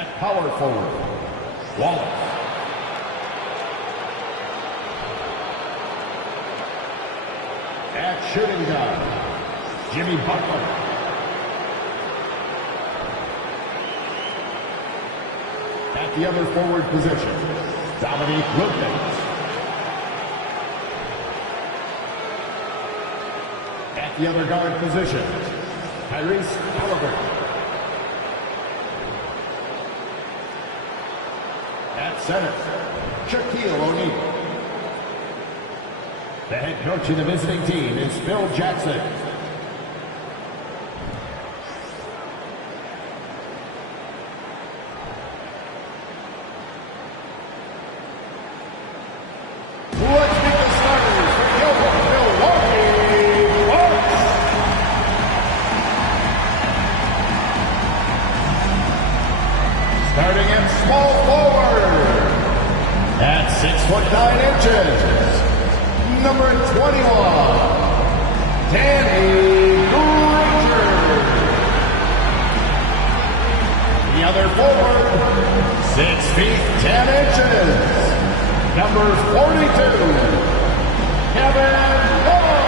At power forward, Wallace. At shooting guard, Jimmy Butler. At the other forward position, Dominique Wilkins. At the other guard position, Tyrese Halliburton. At center, Shaquille O'Neal. The head coach of the visiting team is Phil Jackson. Let's meet the starters for the Milwaukee Bucks. Starting in small forward at 6'9", number 21, Danny Granger. The other forward, 6 feet 10 inches, number 42, Kevin Love.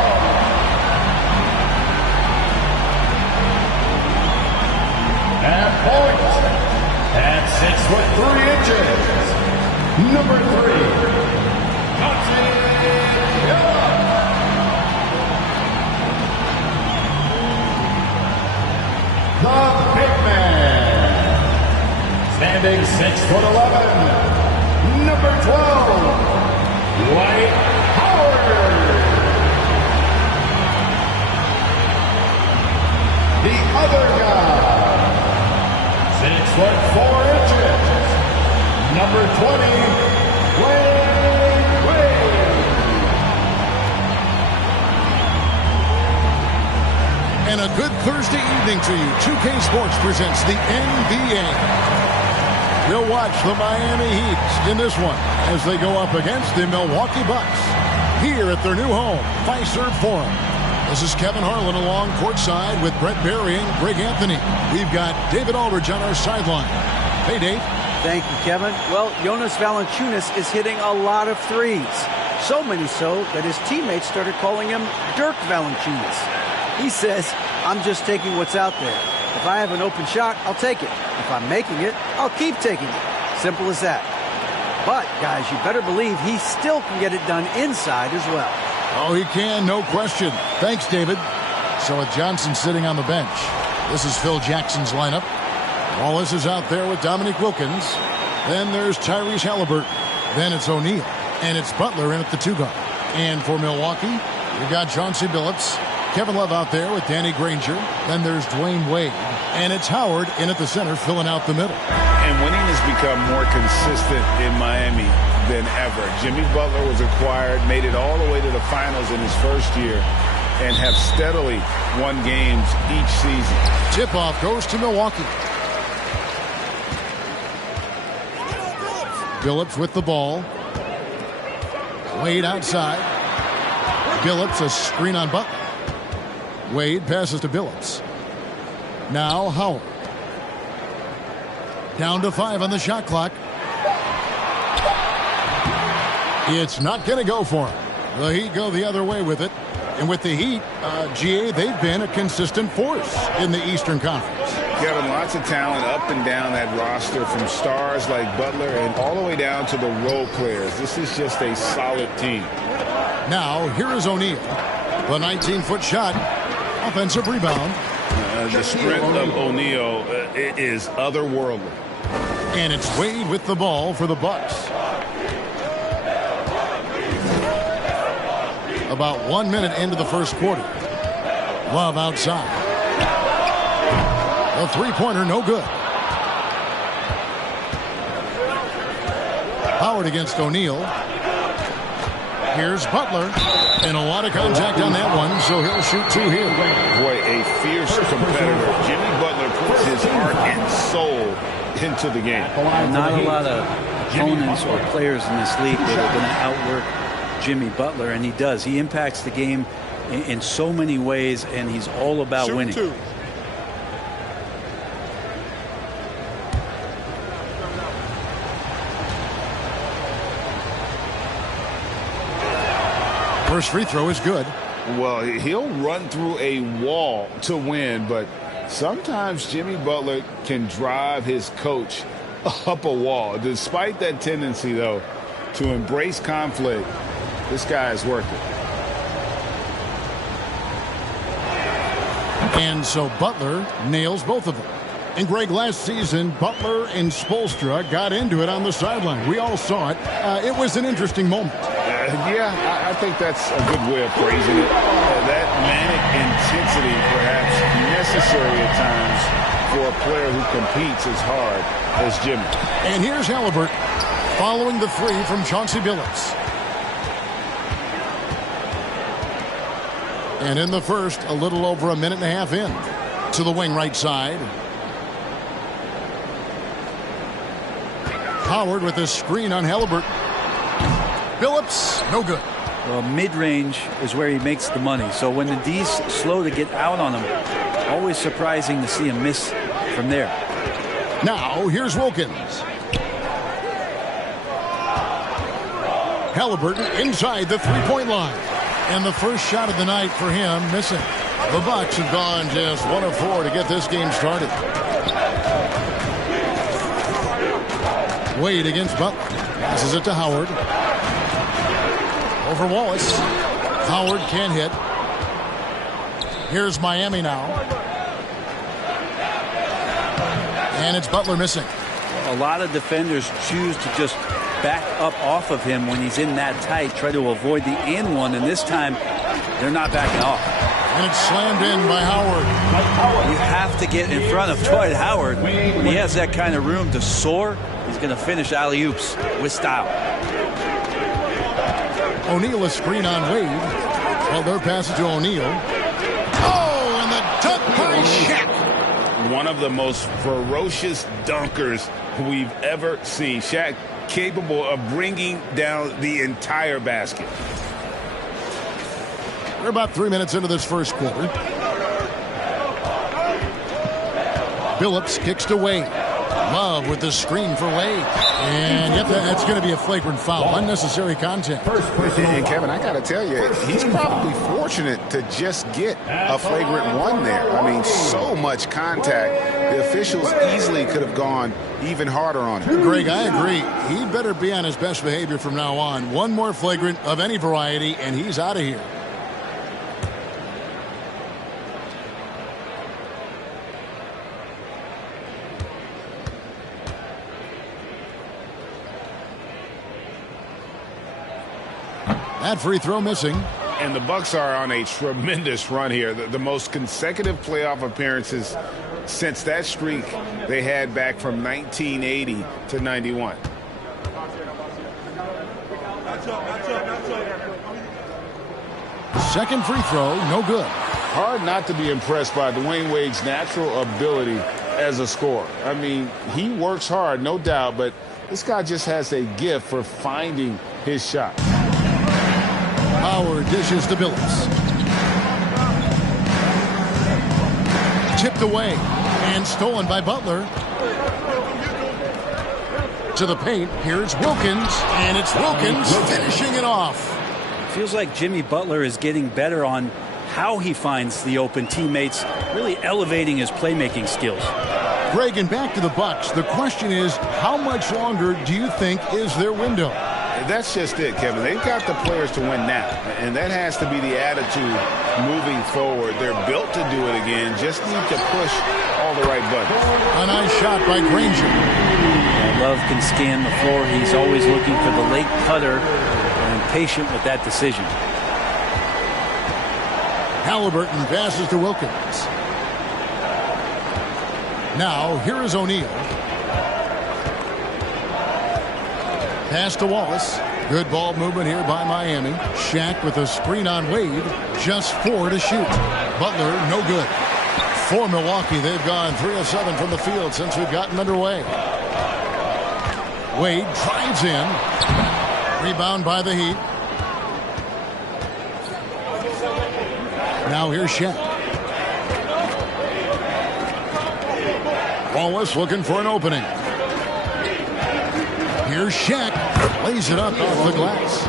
At point, at 6'3", number 3, Johnson. The big man, standing 6'11", number 12, Dwight Howard. The other guy, 6'4", number 20, Wayne. And a good Thursday evening to you. 2K Sports presents the NBL. We'll watch the Miami Heat in this one as they go up against the Milwaukee Bucks here at their new home, Fiserv Forum. This is Kevin Harlan along courtside with Brett Berry and Greg Anthony. We've got David Aldridge on our sideline. Hey, Dave. Thank you, Kevin. Well, Jonas Valanciunas is hitting a lot of threes. So many so that his teammates started calling him Dirk Valanciunas. He says, I'm just taking what's out there. If I have an open shot, I'll take it. If I'm making it, I'll keep taking it. Simple as that. But, guys, you better believe he still can get it done inside as well. Oh, he can, no question. Thanks, David. So with Johnson sitting on the bench, this is Phil Jackson's lineup. Wallace is out there with Dominique Wilkins. Then there's Tyrese Halliburton. Then it's O'Neal. And it's Butler in at the 2 guard. And for Milwaukee, you've got Chauncey Billups. Kevin Love out there with Danny Granger. Then there's Dwayne Wade. And it's Howard in at the center, filling out the middle. And winning has become more consistent in Miami than ever. Jimmy Butler was acquired, made it all the way to the finals in his first year, and have steadily won games each season. Tip-off goes to Milwaukee. Billups with the ball. Wade outside. Billups, a screen on Butler. Wade passes to Billups. Now Howard. Down to 5 on the shot clock. It's not going to go for him. The Heat go the other way with it. And with the Heat, GA, they've been a consistent force in the Eastern Conference. Kevin, lots of talent up and down that roster, from stars like Butler and all the way down to the role players. This is just a solid team. Now, here is O'Neal. The 19-foot shot. Offensive rebound. The strength of O'Neal is otherworldly. And it's Wade with the ball for the Bucks. About 1 minute into the first quarter. Love outside. A three-pointer, no good. Howard against O'Neal. Here's Butler. And a lot of contact on that one, so he'll shoot 2 here. Boy, a fierce competitor. Jimmy Butler puts his heart and soul into the game. Not a lot of opponents or players in this league that are going to outwork Jimmy Butler, and he does. He impacts the game in so many ways, and he's all about winning. First free throw is good. Well, he'll run through a wall to win, but sometimes Jimmy Butler can drive his coach up a wall. Despite that tendency, though, to embrace conflict, this guy is worth it. And so Butler nails both of them. And Greg, last season, Butler and Spoelstra got into it on the sideline. We all saw it. It was an interesting moment. Yeah, I think that's a good way of phrasing it. That manic intensity perhaps necessary at times for a player who competes as hard as Jimmy. And here's Halliburton following the three from Chauncey Billups. And in the first, a little over a minute and a half in. To the wing right side. Howard with a screen on Halliburton. Billups, no good. Well, mid-range is where he makes the money. So when the D's slow to get out on him, always surprising to see him miss from there. Now, here's Wilkins. Halliburton inside the three-point line. And the first shot of the night for him missing. The Bucks have gone just 1 of 4 to get this game started. Wade against Butler. Passes it to Howard. Over Wallace. Howard can't hit. Here's Miami now. And it's Butler missing. A lot of defenders choose to just back up off of him when he's in that tight, try to avoid the and one, and this time they're not backing off. And it's slammed in by Howard. You have to get in front of Dwight Howard. When he has that kind of room to soar, he's going to finish alley-oops with style. O'Neal a screen on Wade. Well, their pass it to O'Neal. Oh, and the dunk by Shaq. One of the most ferocious dunkers we've ever seen. Shaq capable of bringing down the entire basket. We're about 3 minutes into this first quarter. Billups kicks to Wade. Love with the screen for Wade. And yep, that's going to be a flagrant foul. Unnecessary contact. And Kevin, I got to tell you, he's probably fortunate to just get a flagrant one there. I mean, so much contact. The officials easily could have gone even harder on him. Greg, I agree. He'd better be on his best behavior from now on. One more flagrant of any variety, and he's out of here. That free throw missing. And the Bucks are on a tremendous run here. The most consecutive playoff appearances since that streak they had back from 1980 to 91. Second free throw, no good. Hard not to be impressed by Dwayne Wade's natural ability as a scorer. I mean, he works hard, no doubt, but this guy just has a gift for finding his shot. Howard dishes to Billups. Tipped away and stolen by Butler. To the paint. Here's Wilkins, and it's Wilkins finishing it off. Feels like Jimmy Butler is getting better on how he finds the open teammates, really elevating his playmaking skills. Greg, and back to the Bucks. The question is, how much longer do you think is their window? That's just it, Kevin. They've got the players to win now, and that has to be the attitude moving forward. They're built to do it again, just need to push all the right buttons. A nice shot by Granger. Love can scan the floor. He's always looking for the late putter and patient with that decision. Halliburton passes to Wilkins. Now, here is O'Neal. Pass to Wallace. Good ball movement here by Miami. Shaq with a screen on Wade. Just 4 to shoot. Butler, no good. For Milwaukee, they've gone 3 of 7 from the field since we've gotten underway. Wade drives in. Rebound by the Heat. Now here's Shaq. Wallace looking for an opening. Here's Shaq. Lays it up off the glass.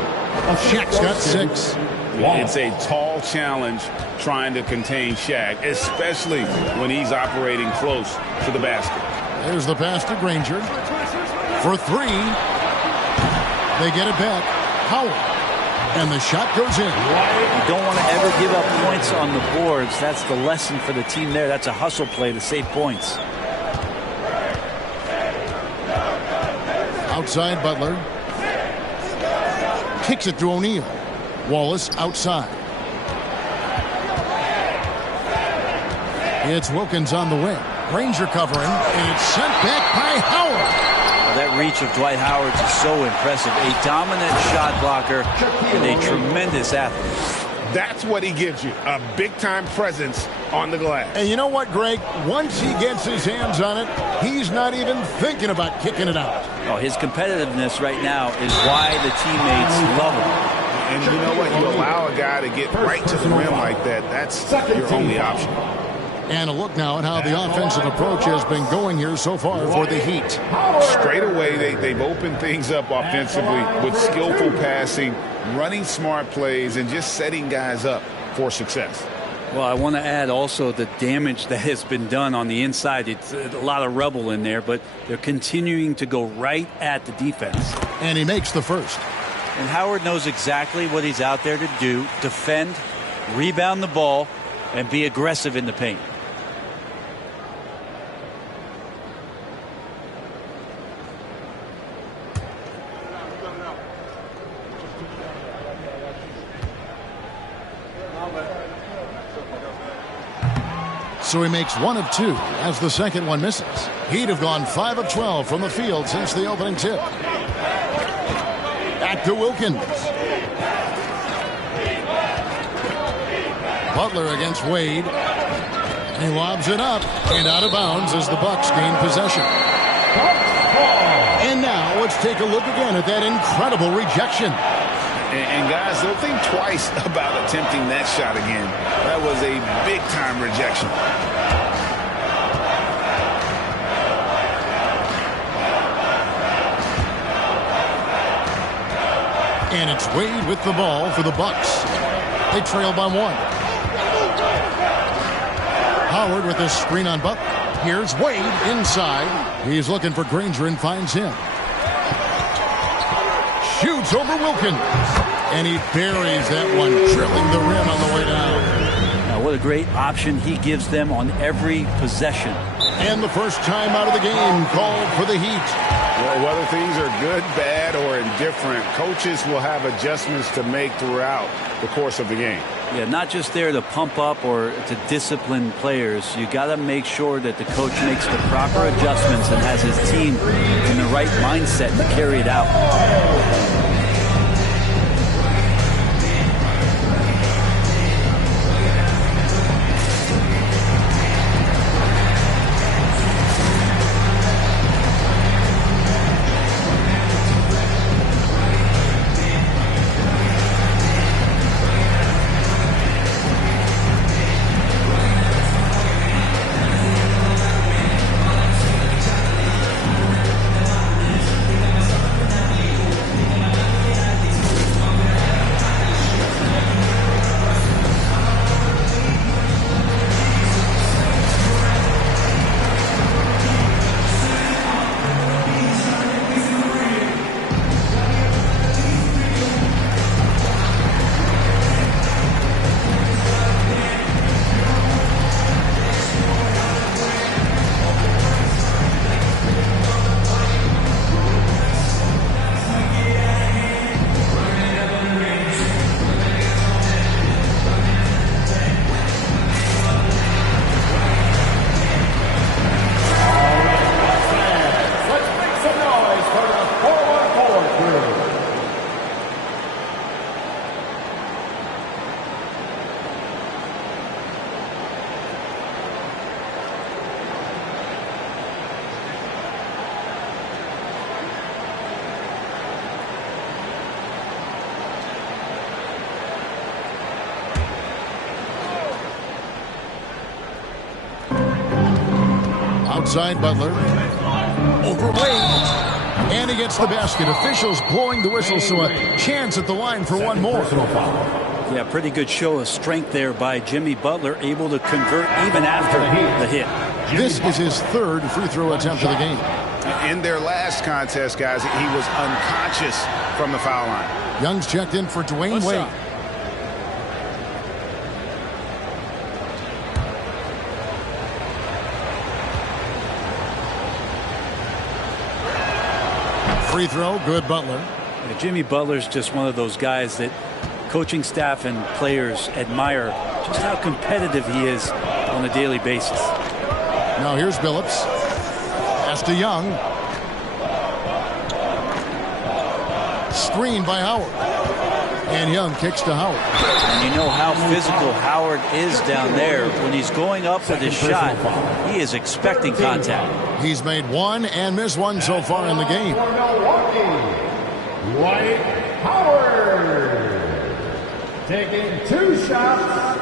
Shaq's got 6. It's a tall challenge trying to contain Shaq, especially when he's operating close to the basket. There's the pass to Granger. For three. They get it back. Howard. And the shot goes in. You don't want to ever give up points on the boards. That's the lesson for the team there. That's a hustle play to save points. Outside Butler. Kicks it to O'Neal. Wallace outside. It's Wilkins on the wing. Granger covering, and it's sent back by Howard. That reach of Dwight Howard is so impressive. A dominant shot blocker and a tremendous athlete. That's what he gives you, a big-time presence on the glass. And you know what, Greg? Once he gets his hands on it, he's not even thinking about kicking it out. Oh, his competitiveness right now is why the teammates love him. And you know what? You allow a guy to get right to the rim like that, that's your only option. And a look now at how the offensive approach has been going here so far for the Heat. Straight away, they've opened things up offensively with skillful passing, running smart plays, and just setting guys up for success. Well, I want to add also the damage that has been done on the inside. It's a lot of rubble in there, but they're continuing to go right at the defense. And he makes the first. And Howard knows exactly what he's out there to do: defend, rebound the ball, and be aggressive in the paint. So he makes 1 of 2 as the second one misses. He'd have gone 5 of 12 from the field since the opening tip. Back to Wilkins. Butler against Wade. He lobs it up and out of bounds as the Bucks gain possession. And now let's take a look again at that incredible rejection. And guys, don't think twice about attempting that shot again. That was a big-time rejection. And it's Wade with the ball for the Bucks. They trail by 1. Howard with a screen on Butler. Here's Wade inside. He's looking for Granger and finds him. Shoots over Wilkins. And he buries that one, drilling the rim on the way down. Now, what a great option he gives them on every possession. And the first time out of the game called for the Heat. Well, whether things are good, bad, or indifferent, coaches will have adjustments to make throughout the course of the game. Yeah, not just there to pump up or to discipline players. You got to make sure that the coach makes the proper adjustments and has his team in the right mindset to carry it out. Outside Butler. Over Wade. And he gets the basket. Officials blowing the whistle, so a chance at the line for one more. Yeah, pretty good show of strength there by Jimmy Butler, able to convert even after the hit. This is his third free throw attempt of the game. In their last contest, guys, he was unconscious from the foul line. Young's checked in for Dwayne Wade. Free throw, good. Butler. Yeah, Jimmy Butler's just one of those guys that coaching staff and players admire just how competitive he is on a daily basis. Now here's Billups. Pass to Young. Screen by Howard. And Young kicks to Howard. And you know how physical Howard is down there. When he's going up with his shot, he is expecting contact. He's made one and missed one so far in the game. Dwight Howard taking 2 shots.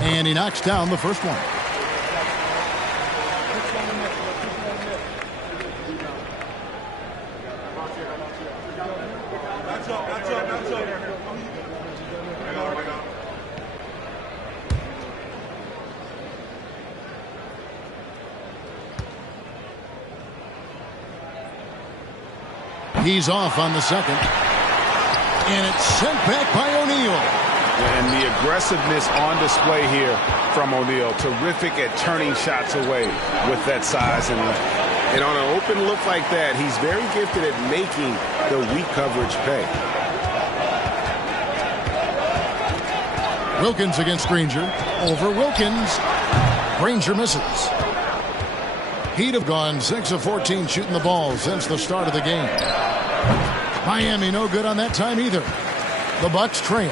And he knocks down the first one. He's off on the second. And it's sent back by O'Neal. And the aggressiveness on display here from O'Neal. Terrific at turning shots away with that size and length. And on an open look like that, he's very gifted at making the weak coverage pay. Wilkins against Granger. Over Wilkins. Granger misses. He'd have gone 6 of 14 shooting the ball since the start of the game. Miami no good on that time either. The Bucks trail.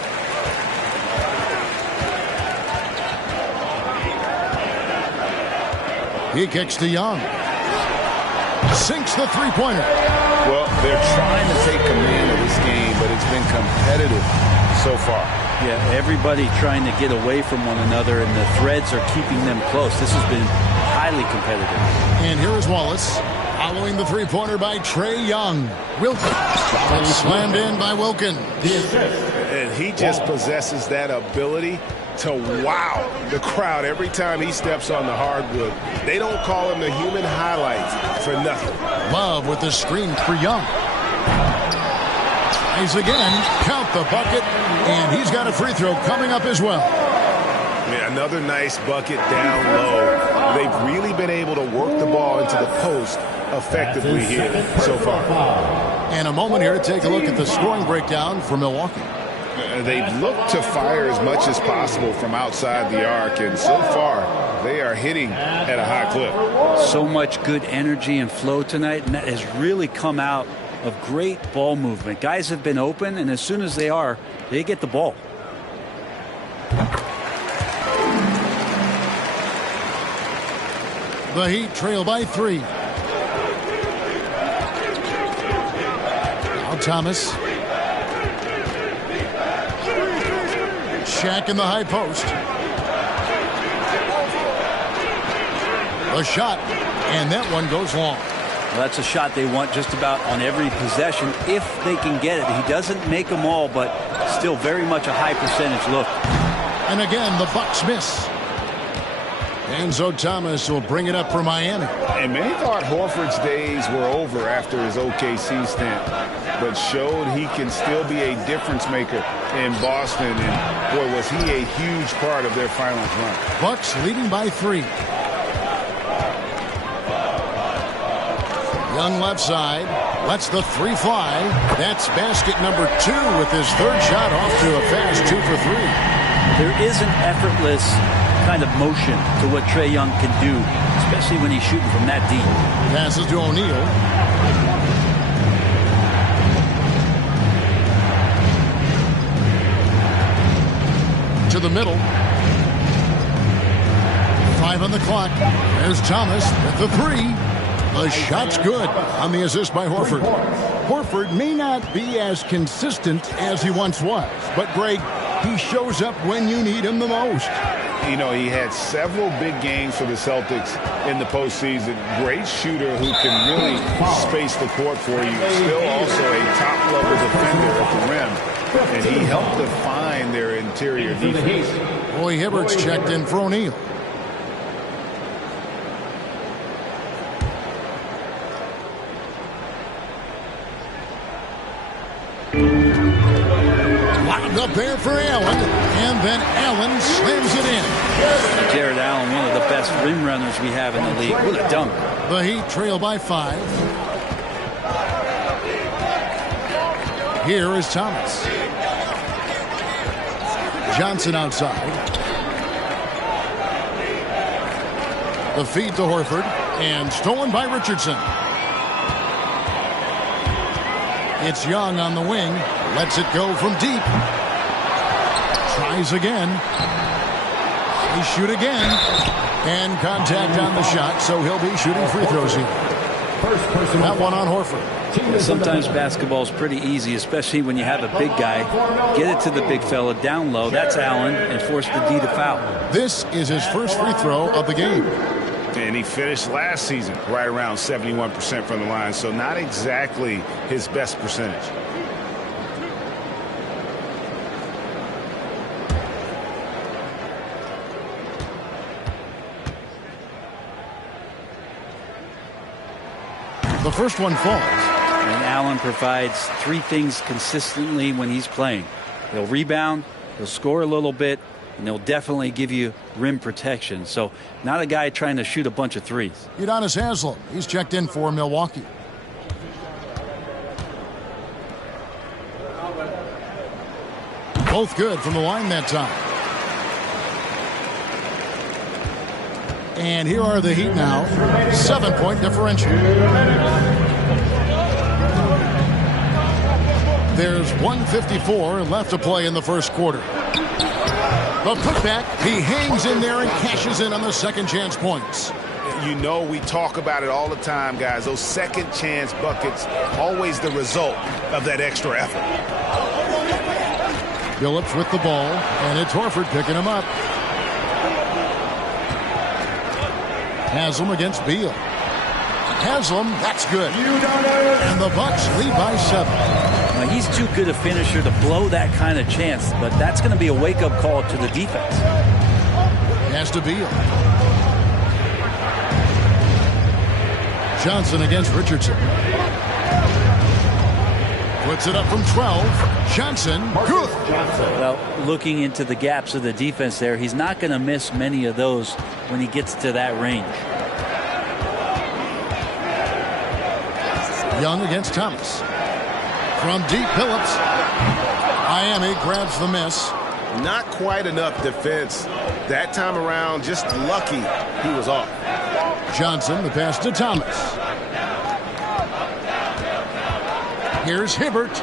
He kicks to Young. Sinks the three-pointer. Well, they're trying to take command of this game, but it's been competitive so far. Yeah, everybody trying to get away from one another, and the threads are keeping them close. This has been highly competitive. And here is Wallace, following the three-pointer by Trae Young. Wilkins. Slammed in by Wilkins. And he just possesses that ability to wow the crowd every time he steps on the hardwood. They don't call him the human highlights for nothing. Love with the screen for Young. He's again, count the bucket, and he's got a free throw coming up as well. Yeah, another nice bucket down low. They've really been able to work the ball into the post effectively here so far. And a moment here to take a look at the scoring breakdown for Milwaukee. They've looked to fire as much as possible from outside the arc, and so far they are hitting at a high clip. So much good energy and flow tonight, and that has really come out of great ball movement. Guys have been open, and as soon as they are, they get the ball. The Heat trail by 3. Now Thomas. Shaq in the high post. A shot, and that one goes long. Well, that's a shot they want just about on every possession if they can get it. He doesn't make them all, but still very much a high percentage look. And again, the Bucks miss. Enzo Thomas will bring it up for Miami. And many thought Horford's days were over after his OKC stint, but showed he can still be a difference maker in Boston. And boy, was he a huge part of their finals run. Bucks leading by 3. Young left side, lets the 3 fly. That's basket number 2 with his third shot off to a fast 2 for 3. There is an effortless kind of motion to what Trae Young can do, especially when he's shooting from that deep. Passes to O'Neal. To the middle. 5 on the clock. There's Thomas with the 3. The shot's good on the assist by Horford. Horford may not be as consistent as he once was, but Greg, he shows up when you need him the most. You know, he had several big games for the Celtics in the postseason. Great shooter who can really space the court for you. Still also a top-level defender at the rim. And he helped define their interior defense. Roy Hibbert's checked in for O'Neal. Lobbed up there for Allen, and then Allen slams it in. Jared Allen, one of the best rim runners we have in the league. What a dunk. The Heat trail by 5. Here is Thomas. Johnson outside. The feed to Horford, and stolen by Richardson. It's Young on the wing. Lets it go from deep. Tries again. They shoot again. And contact on the shot, so he'll be shooting free throws here. That one on Horford. Sometimes basketball's pretty easy, especially when you have a big guy. Get it to the big fella down low. That's Allen, and force the D to foul. This is his first free throw of the game. And he finished last season right around 71% from the line, so not exactly his best percentage. The first one falls. And Allen provides 3 things consistently when he's playing. He'll rebound, he'll score a little bit, and he'll definitely give you rim protection. So not a guy trying to shoot a bunch of threes. Udonis Haslem. He's checked in for Milwaukee. Both good from the line that time. And here are the Heat now. 7-point differential. There's 1:54 left to play in the first quarter. The putback, he hangs in there and cashes in on the second chance points. You know, we talk about it all the time, guys. Those second chance buckets, always the result of that extra effort. Phillips with the ball, and it's Horford picking him up. Haslem against Beal. Haslem, that's good. And the Bucks lead by 7. Now, he's too good a finisher to blow that kind of chance, but that's going to be a wake-up call to the defense. Pass to Beal. Johnson against Richardson. Puts it up from 12. Johnson, good. Well, looking into the gaps of the defense there, he's not going to miss many of those when he gets to that range. Young against Thomas. From deep, Phillips. Miami grabs the miss. Not quite enough defense. That time around, just lucky he was off. Johnson, the pass to Thomas. Here's Hibbert.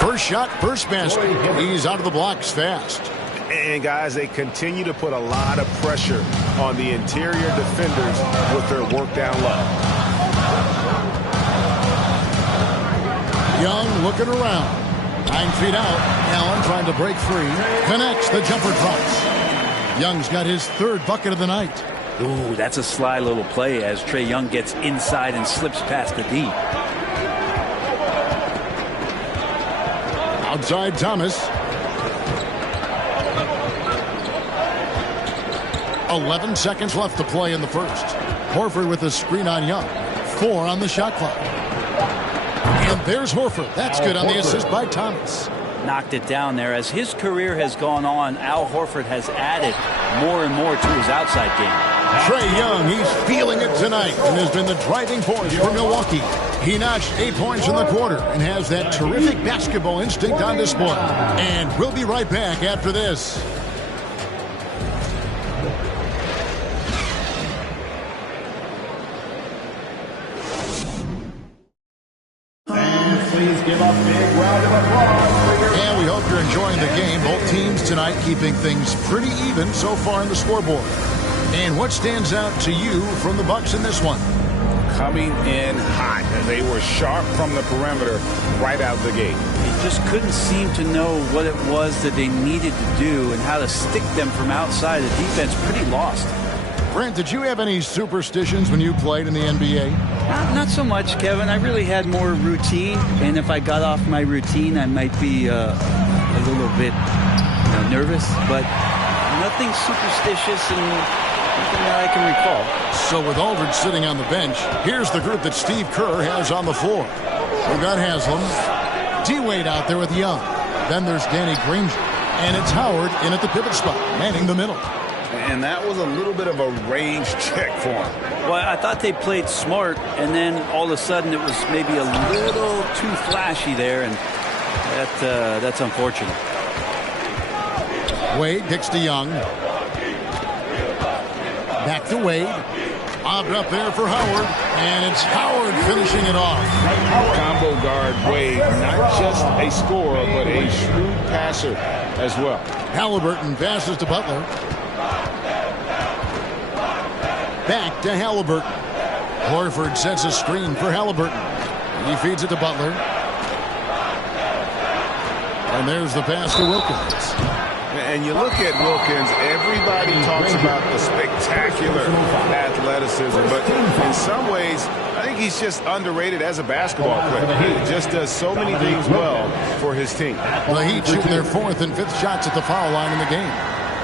First shot, first basket. He's out of the blocks fast. And, guys, they continue to put a lot of pressure on the interior defenders with their work down low. Young looking around. 9 feet out. Allen trying to break free. Connects, the jumper drops. Young's got his 3rd bucket of the night. Ooh, that's a sly little play as Trae Young gets inside and slips past the D. Outside Thomas. 11 seconds left to play in the first. Horford with a screen on Young. 4 on the shot clock. And there's Horford. That's good on the assist by Thomas. Knocked it down there. As his career has gone on, Al Horford has added more and more to his outside game. Trae Young, he's feeling it tonight and has been the driving force for Milwaukee. He notched 8 points in the quarter and has that terrific basketball instinct on display. And we'll be right back after this. Please give a big round of applause. And we hope you're enjoying the game. Both teams tonight keeping things pretty even so far in the scoreboard. And what stands out to you from the Bucks in this one? Coming in hot. They were sharp from the perimeter right out the gate. just couldn't seem to know what it was that they needed to do and how to stick them from outside. The defense pretty lost. Brent, did you have any superstitions when you played in the NBA? Not so much, Kevin. I really had more routine, and if I got off my routine, I might be a little bit nervous, but nothing superstitious and nothing that I can recall. So with Aldridge sitting on the bench, here's the group that Steve Kerr has on the floor. We've got Haslam, D-Wade out there with Young. Then there's Danny Granger, and it's Howard in at the pivot spot, manning the middle. And that was a little bit of a range check for him. Well, I thought they played smart, and then all of a sudden it was maybe a little too flashy there, and that's unfortunate. Wade kicks to Young. Back to Wade. Lobbed up there for Howard, and it's Howard finishing it off. Combo guard Wade, not just a scorer, but a shrewd passer as well. Halliburton passes to Butler. Back to Halliburton. Horford sets a screen for Halliburton. He feeds it to Butler. And there's the pass to Wilkins. And you look at Wilkins, everybody talks about the spectacular athleticism, but in some ways, I think he's just underrated as a basketball player. He just does so many things well for his team. Well, the Heat shooting their fourth and fifth shots at the foul line in the game.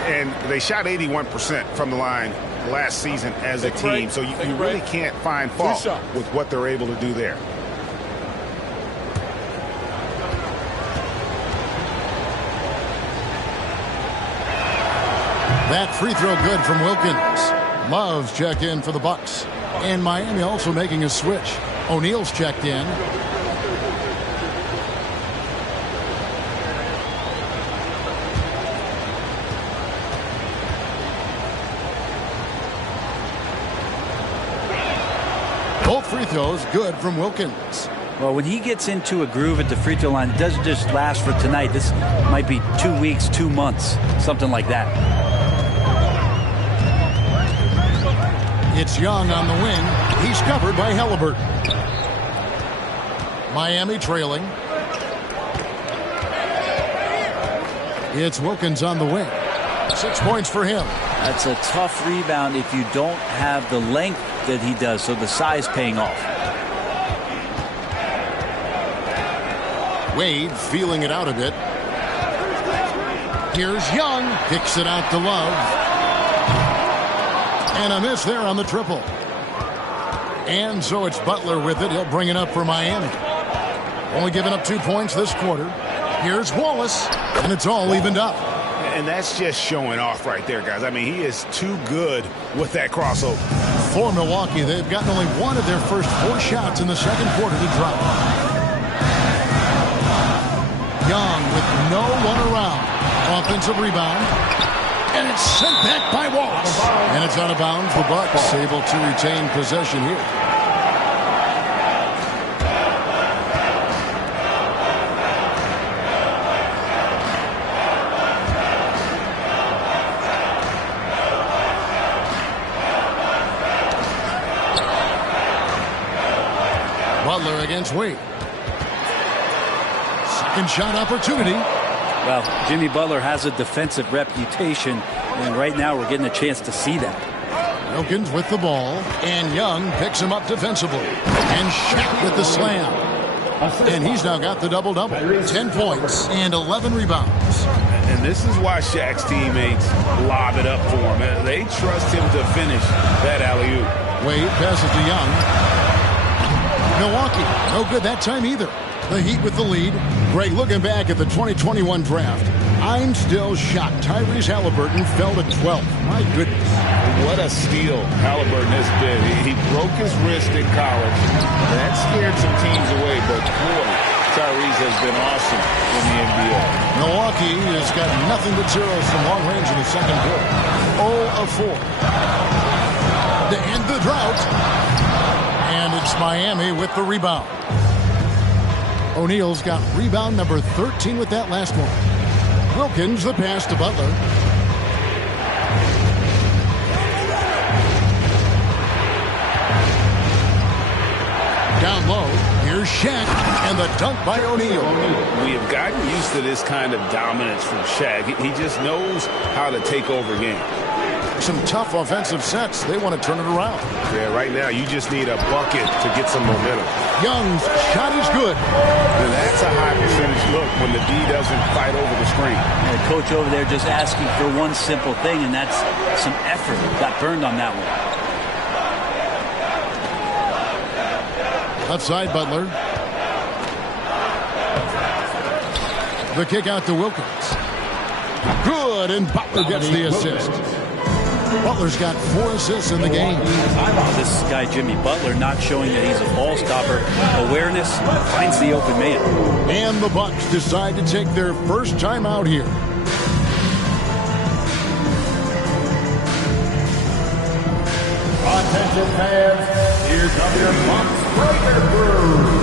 And they shot 81% from the line last season as a team, so you really can't find fault with what they're able to do there. That free throw good from Wilkins. Love's check in for the Bucks. And Miami also making a switch. O'Neal's checked in. Both free throws good from Wilkins. Well, when he gets into a groove at the free throw line, it doesn't just last for tonight. This might be 2 weeks, 2 months, something like that. It's Young on the wing. He's covered by Halliburton. Miami trailing. It's Wilkins on the wing. 6 points for him. That's a tough rebound if you don't have the length that he does, so the size paying off. Wade feeling it out a bit. Here's Young. Kicks it out to Love. And a miss there on the triple. And so it's Butler with it. He'll bring it up for Miami. Only giving up 2 points this quarter. Here's Wallace. And it's all evened up. And that's just showing off right there, guys. I mean, he is too good with that crossover. For Milwaukee, they've gotten only one of their first 4 shots in the second quarter to drop. Young with no one around. Offensive rebound. And it's sent back by Wallace. And it's out of bounds. The Bucks able to retain possession here. Butler against Wade. Second shot opportunity. Well, Jimmy Butler has a defensive reputation, and right now we're getting a chance to see that. Wilkins with the ball, and Young picks him up defensively. And Shaq with the slam. And he's now got the double-double. 10 points and 11 rebounds. And this is why Shaq's teammates lob it up for him. They trust him to finish that alley-oop. Wade passes to Young. Milwaukee, no good that time either. The Heat with the lead. Greg, looking back at the 2021 draft, I'm still shocked Tyrese Halliburton fell to 12th. My goodness. What a steal Halliburton has been. He broke his wrist in college. That scared some teams away, but boy, Tyrese has been awesome in the NBL. Milwaukee has got nothing but zeros from long range in the second quarter. 0 of 4. To end the drought. And it's Miami with the rebound. O'Neal's got rebound number 13 with that last one. Wilkins the pass to Butler. Down low, here's Here's Shaq, and the dunk by O'Neal. We have gotten used to this kind of dominance from Shaq. He just knows how to take over games. Some tough offensive sets. They want to turn it around. Yeah, right now you just need a bucket to get some momentum. Young's shot is good. And that's a high percentage look when the D doesn't fight over the screen. The coach over there just asking for one simple thing, and that's some effort. Got burned on that one. Outside Butler. The kick out to Wilkins. Good, and Butler gets the assist. Butler's got 4 assists in the game. This guy, Jimmy Butler, not showing that he's a ball stopper. Awareness, finds the open man. And the Bucks decide to take their first time out here. Attention fans, here comes your Bucks breaker crew.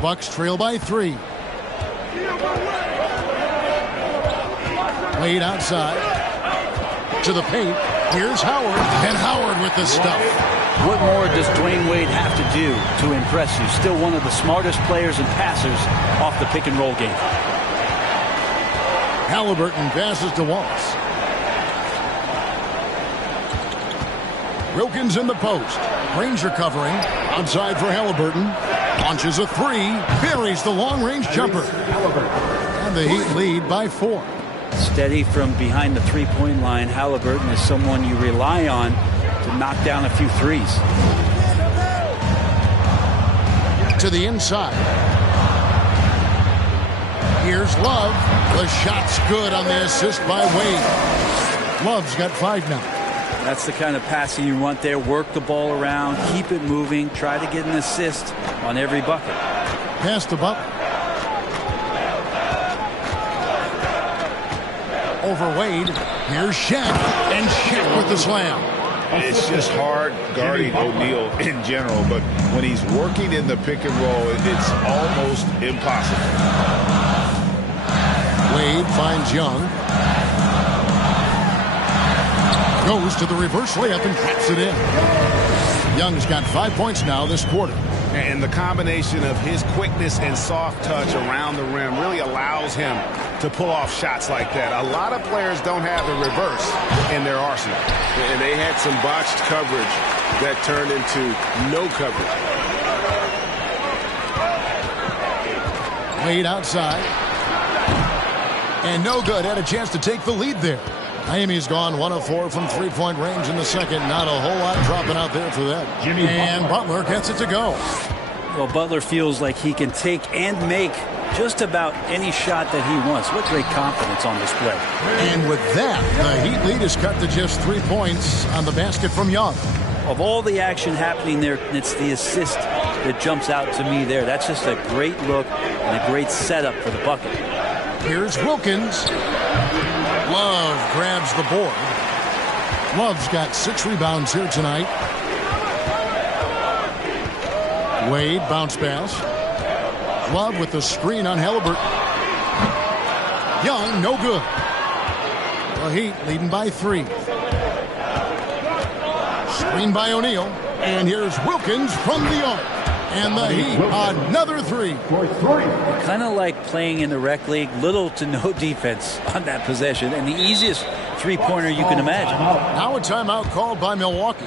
Bucks trail by 3. Wade outside. To the paint. Here's Howard. And Howard with the stuff. What more does Dwayne Wade have to do to impress you? Still one of the smartest players and passers off the pick and roll game. Halliburton passes to Wallace. Wilkins in the post. Ranger covering. Outside for Halliburton. Launches a 3. Buries the long-range jumper. And the Heat lead by 4. Steady from behind the three-point line. Halliburton is someone you rely on to knock down a few threes. To the inside. Here's Love. The shot's good on the assist by Wade. Love's got 5 now. That's the kind of passing you want there. Work the ball around, keep it moving, try to get an assist on every bucket. Pass to Butler. Over Wade. Here's Shaq. And Shaq with the slam. It's just hard guarding O'Neal in general, but when he's working in the pick and roll, it's almost impossible. Wade finds Young. Goes to the reverse layup and traps it in. Young's got 5 points now this quarter. And the combination of his quickness and soft touch around the rim really allows him to pull off shots like that. A lot of players don't have the reverse in their arsenal. And they had some botched coverage that turned into no coverage. Wade outside. And no good. Had a chance to take the lead there. Miami's gone 1 of 4 from three-point range in the second. Not a whole lot dropping out there for them. And Butler gets it to go. Well, Butler feels like he can take and make just about any shot that he wants. What great confidence on display. And with that, the Heat lead is cut to just 3 points on the basket from Young. Of all the action happening there, it's the assist that jumps out to me there. That's just a great look and a great setup for the bucket. Here's Wilkins. Love grabs the board. Love's got 6 rebounds here tonight. Wade, bounce pass. Love with the screen on Halliburton. Young, no good. The Heat leading by 3. Screen by O'Neal. And here's Wilkins from the arc. And the Heat, another 3. Kind of like playing in the rec league, little to no defense on that possession, and the easiest three-pointer you can imagine. Now a timeout called by Milwaukee.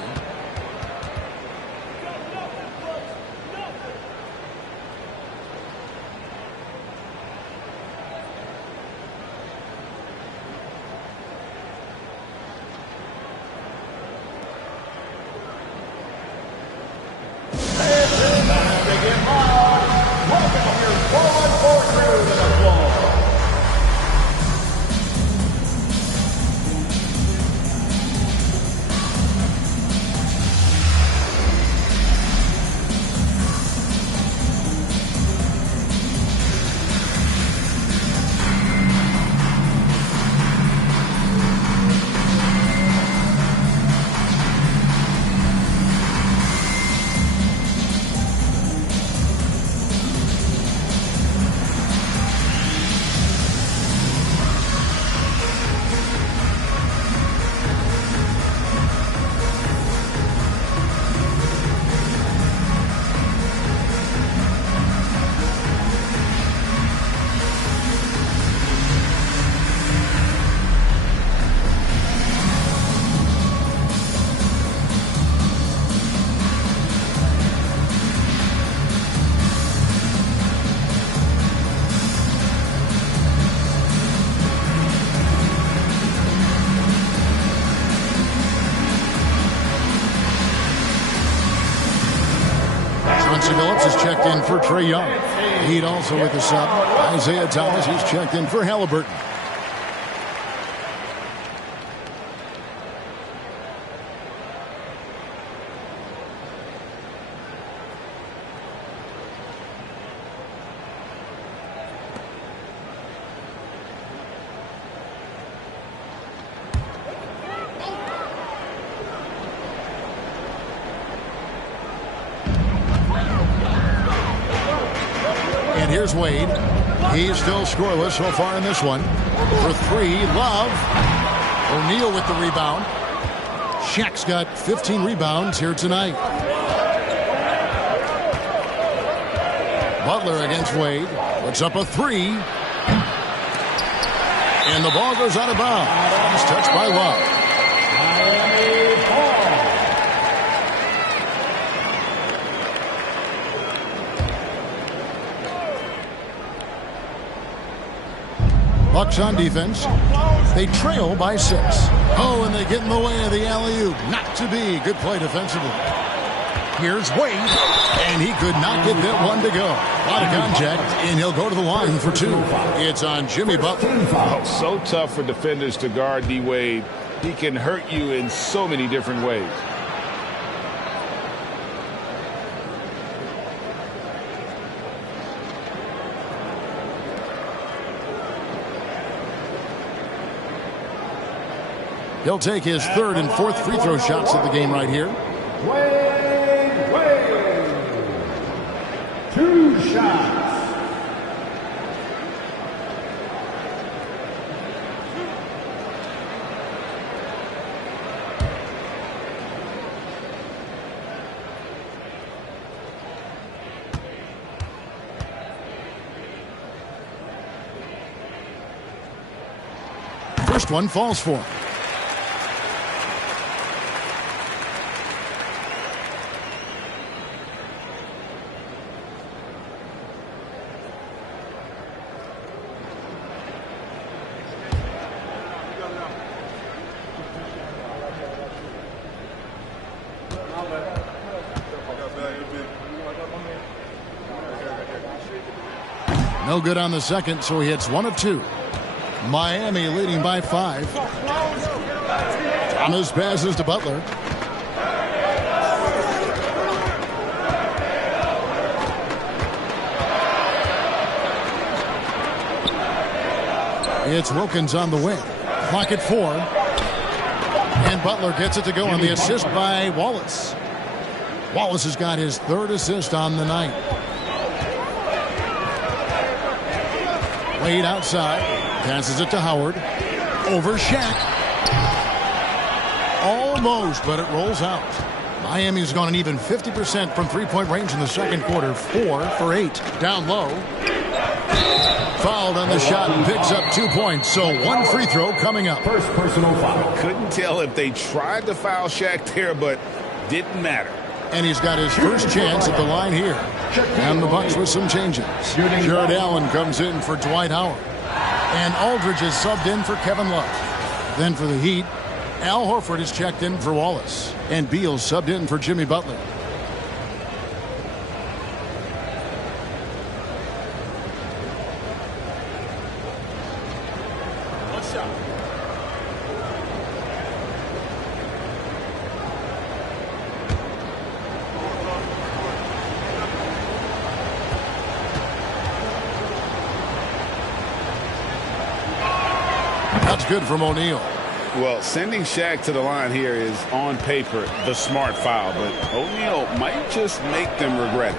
Phillips is checked in for Trae Young. Heat also with the sub. Isaiah Thomas, he's checked in for Halliburton. Here's Wade. He's still scoreless so far in this one. For 3, Love. O'Neal with the rebound. Shaq's got 15 rebounds here tonight. Butler against Wade. Puts up a 3. And the ball goes out of bounds. It's touched by Love. Bucks on defense. They trail by 6. Oh, and they get in the way of the alley-oop. Not to be. Good play defensively. Here's Wade, and he could not get that one to go. A lot of contact, and he'll go to the line for 2. It's on Jimmy Butler. Oh, so tough for defenders to guard D. Wade. He can hurt you in so many different ways. He'll take his 3rd and 4th free throw shots of the game right here. Wade. 2 shots. First one falls for him. No good on the second, so he hits 1 of 2. Miami leading by 5. Thomas passes to Butler. It's Wilkins on the wing. Clock at 4. And Butler gets it to go on the assist by Wallace. Wallace has got his 3rd assist on the night. Wade outside. Passes it to Howard. Over Shaq. Almost, but it rolls out. Miami's gone an even 50% from three-point range in the second quarter. 4 for 8. Down low. Fouled on the shot and picks up 2 points. So 1 free throw coming up. First personal foul. Couldn't tell if they tried to foul Shaq there, but didn't matter. And he's got his first chance at the line here. And the Bucks with some changes. Jared Allen comes in for Dwight Howard. And Aldridge is subbed in for Kevin Love. Then for the Heat, Al Horford is checked in for Wallace. And Beal subbed in for Jimmy Butler. That's good from O'Neal. Well, sending Shaq to the line here is, on paper, the smart foul, but O'Neal might just make them regret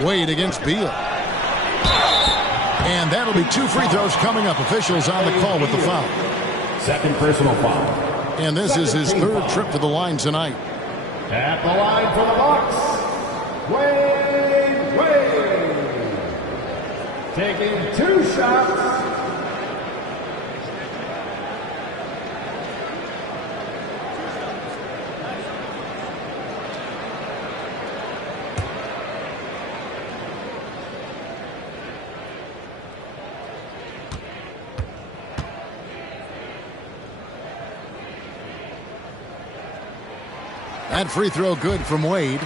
it. Wade against Beal. And that'll be 2 free throws coming up. Officials on the call with the foul. Second personal foul. And this is his 3rd trip to the line tonight. At the line for the Bucks, Wade. Taking 2 shots. That free throw good from Wade.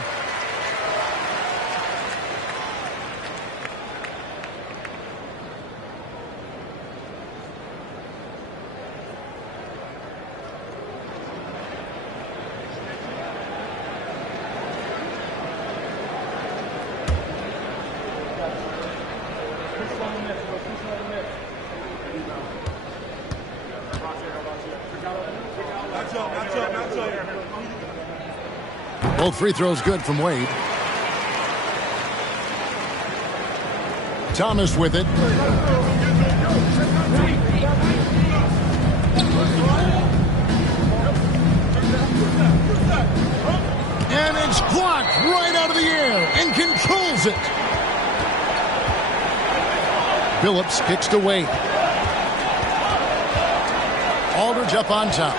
Both free throws good from Wade. Thomas with it. And it's blocked right out of the air and controls it. Phillips kicks to Wade. Aldridge up on top.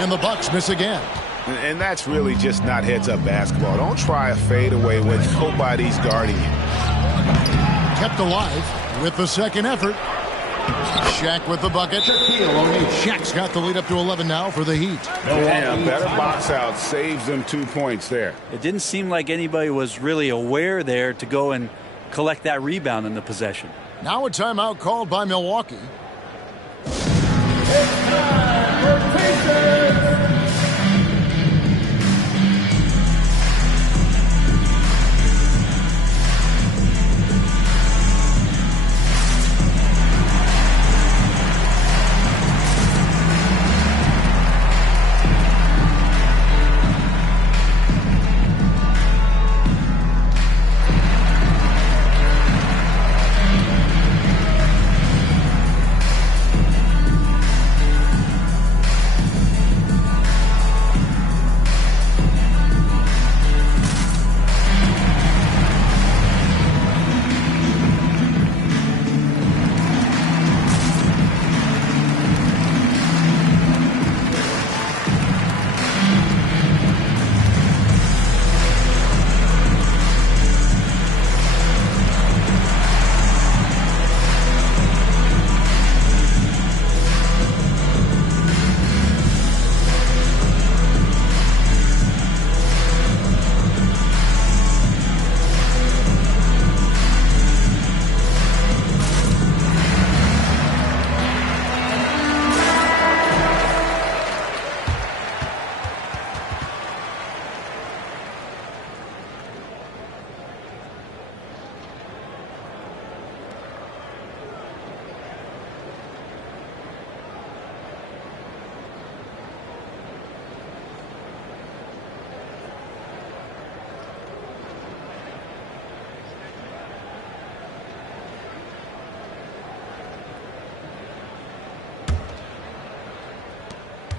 And the Bucks miss again. And that's really just not heads-up basketball. Don't try a fadeaway when nobody's guarding you. Kept alive with the second effort. Shaq with the bucket. Shaq's got the lead up to 11 now for the Heat. Yeah, better box out saves them 2 points there. It didn't seem like anybody was really aware there to go and collect that rebound in the possession. Now a timeout called by Milwaukee.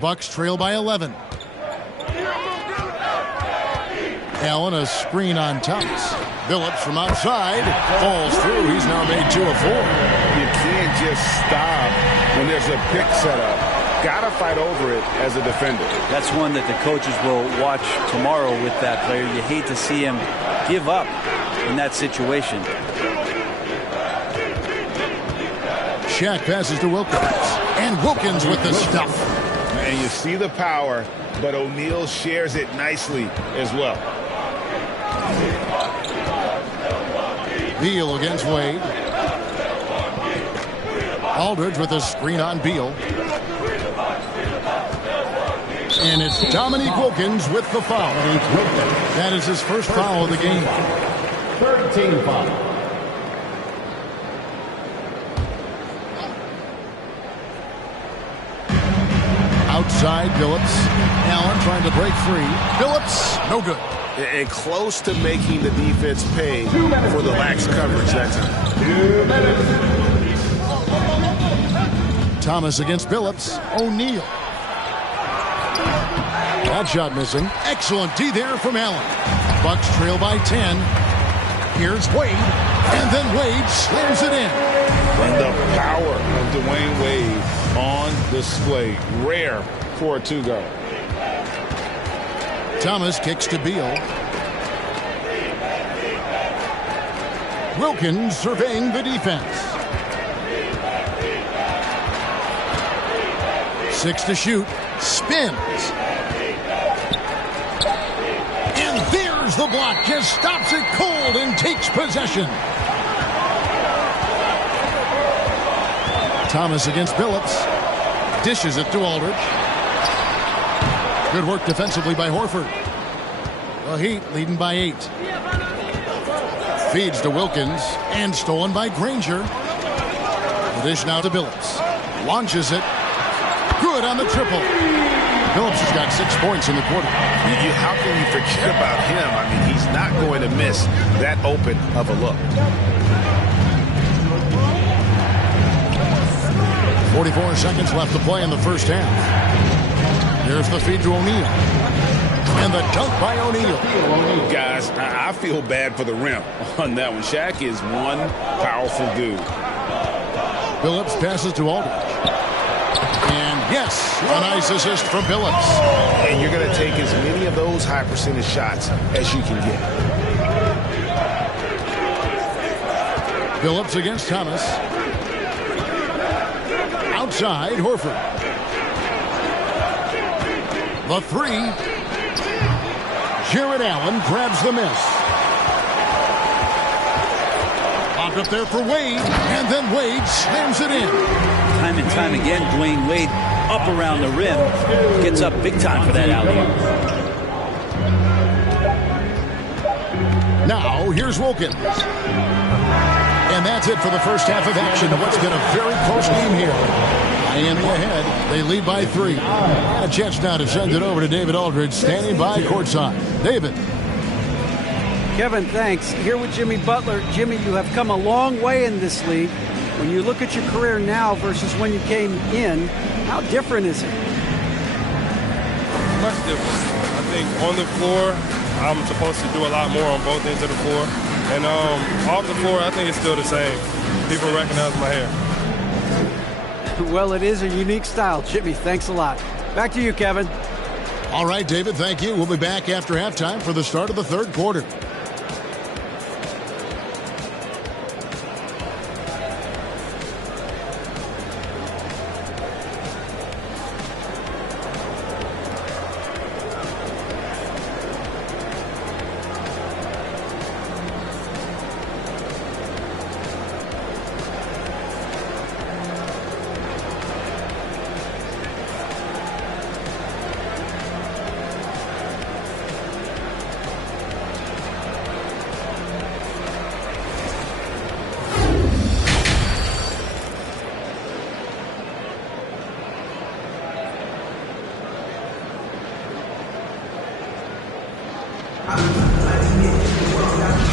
Bucks trail by 11. Allen, a screen on Thomas. Billups from outside falls through. He's now made 2 of 4. You can't just stop when there's a pick set up. Got to fight over it as a defender. That's one that the coaches will watch tomorrow with that player. You hate to see him give up in that situation. Shaq passes to Wilkins. And Wilkins with the stuff. And you see the power, but O'Neal shares it nicely as well. Beal against Wade. Aldridge with a screen on Beal. And it's Dominique Wilkins with the foul. That is his first foul of the game. 13 foul. Outside, Billups. Allen trying to break free. Billups, no good. And close to making the defense pay for the lax coverage that time. 2 minutes. Thomas against Billups. O'Neal. That shot missing. Excellent D there from Allen. Bucks trail by 10. Here's Wade. And then Wade slams it in. And the power of Dwayne Wade on display. Rare for a 2-guard. Thomas kicks to Beal. Wilkins surveying the defense. 6 to shoot. Spins. And there's the block. Just stops it cold and takes possession. Thomas against Billups. Dishes it to Aldridge. Good work defensively by Horford. The Heat leading by 8. Feeds to Wilkins and stolen by Granger. The dish now to Billups. Launches it. Good on the triple. Billups has got 6 points in the quarter. How can you forget about him? I mean, he's not going to miss that open of a look. 44 seconds left to play in the first half. Here's the feed to O'Neal. And the dunk by O'Neal. Guys, I feel bad for the rim on that one. Shaq is one powerful dude. Billups passes to Aldridge. And yes, a nice assist from Billups. And you're going to take as many of those high percentage shots as you can get. Billups against Thomas. Outside, Horford. The 3. Jared Allen grabs the miss. Popped up there for Wade, and then Wade slams it in. Time and time again, Dwayne Wade up around the rim. Gets up big time for that alley-oop. Now, here's Wilkins. And that's it for the first half of action of what's been a very close game here. Miami ahead. They lead by 3. A chance now to send it over to David Aldridge, standing by courtside. David. Kevin, thanks. Here with Jimmy Butler. Jimmy, you have come a long way in this league. When you look at your career now versus when you came in, how different is it? Much different. I think on the floor, I'm supposed to do a lot more on both ends of the floor. And off the floor, I think it's still the same. People recognize my hair. Well, it is a unique style, Jimmy. Thanks a lot. Back to you, Kevin. All right, David, thank you. We'll be back after halftime for the start of the third quarter.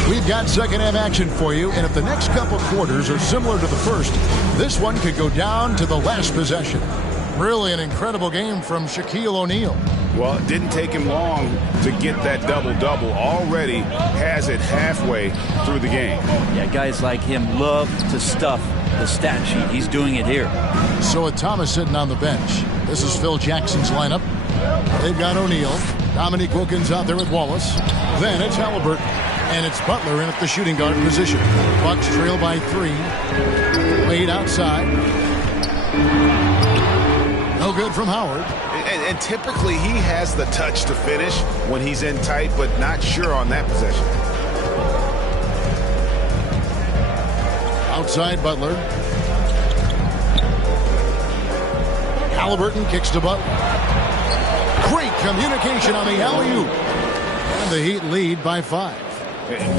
We've got second half action for you, and if the next couple quarters are similar to the first, this one could go down to the last possession. Really an incredible game from Shaquille O'Neal. Well, it didn't take him long to get that double-double. Already has it halfway through the game. Yeah, guys like him love to stuff the stat sheet. He's doing it here. So with Thomas sitting on the bench, this is Phil Jackson's lineup. They've got O'Neal. Dominique Wilkins out there with Wallace. Then it's Halliburton. And it's Butler in at the shooting guard position. Bucks trail by 3. Wade outside. No good from Howard. And typically he has the touch to finish when he's in tight, but not sure on that possession. Outside Butler. Halliburton kicks to Butler. Great communication on the alley-oop. And the Heat lead by 5.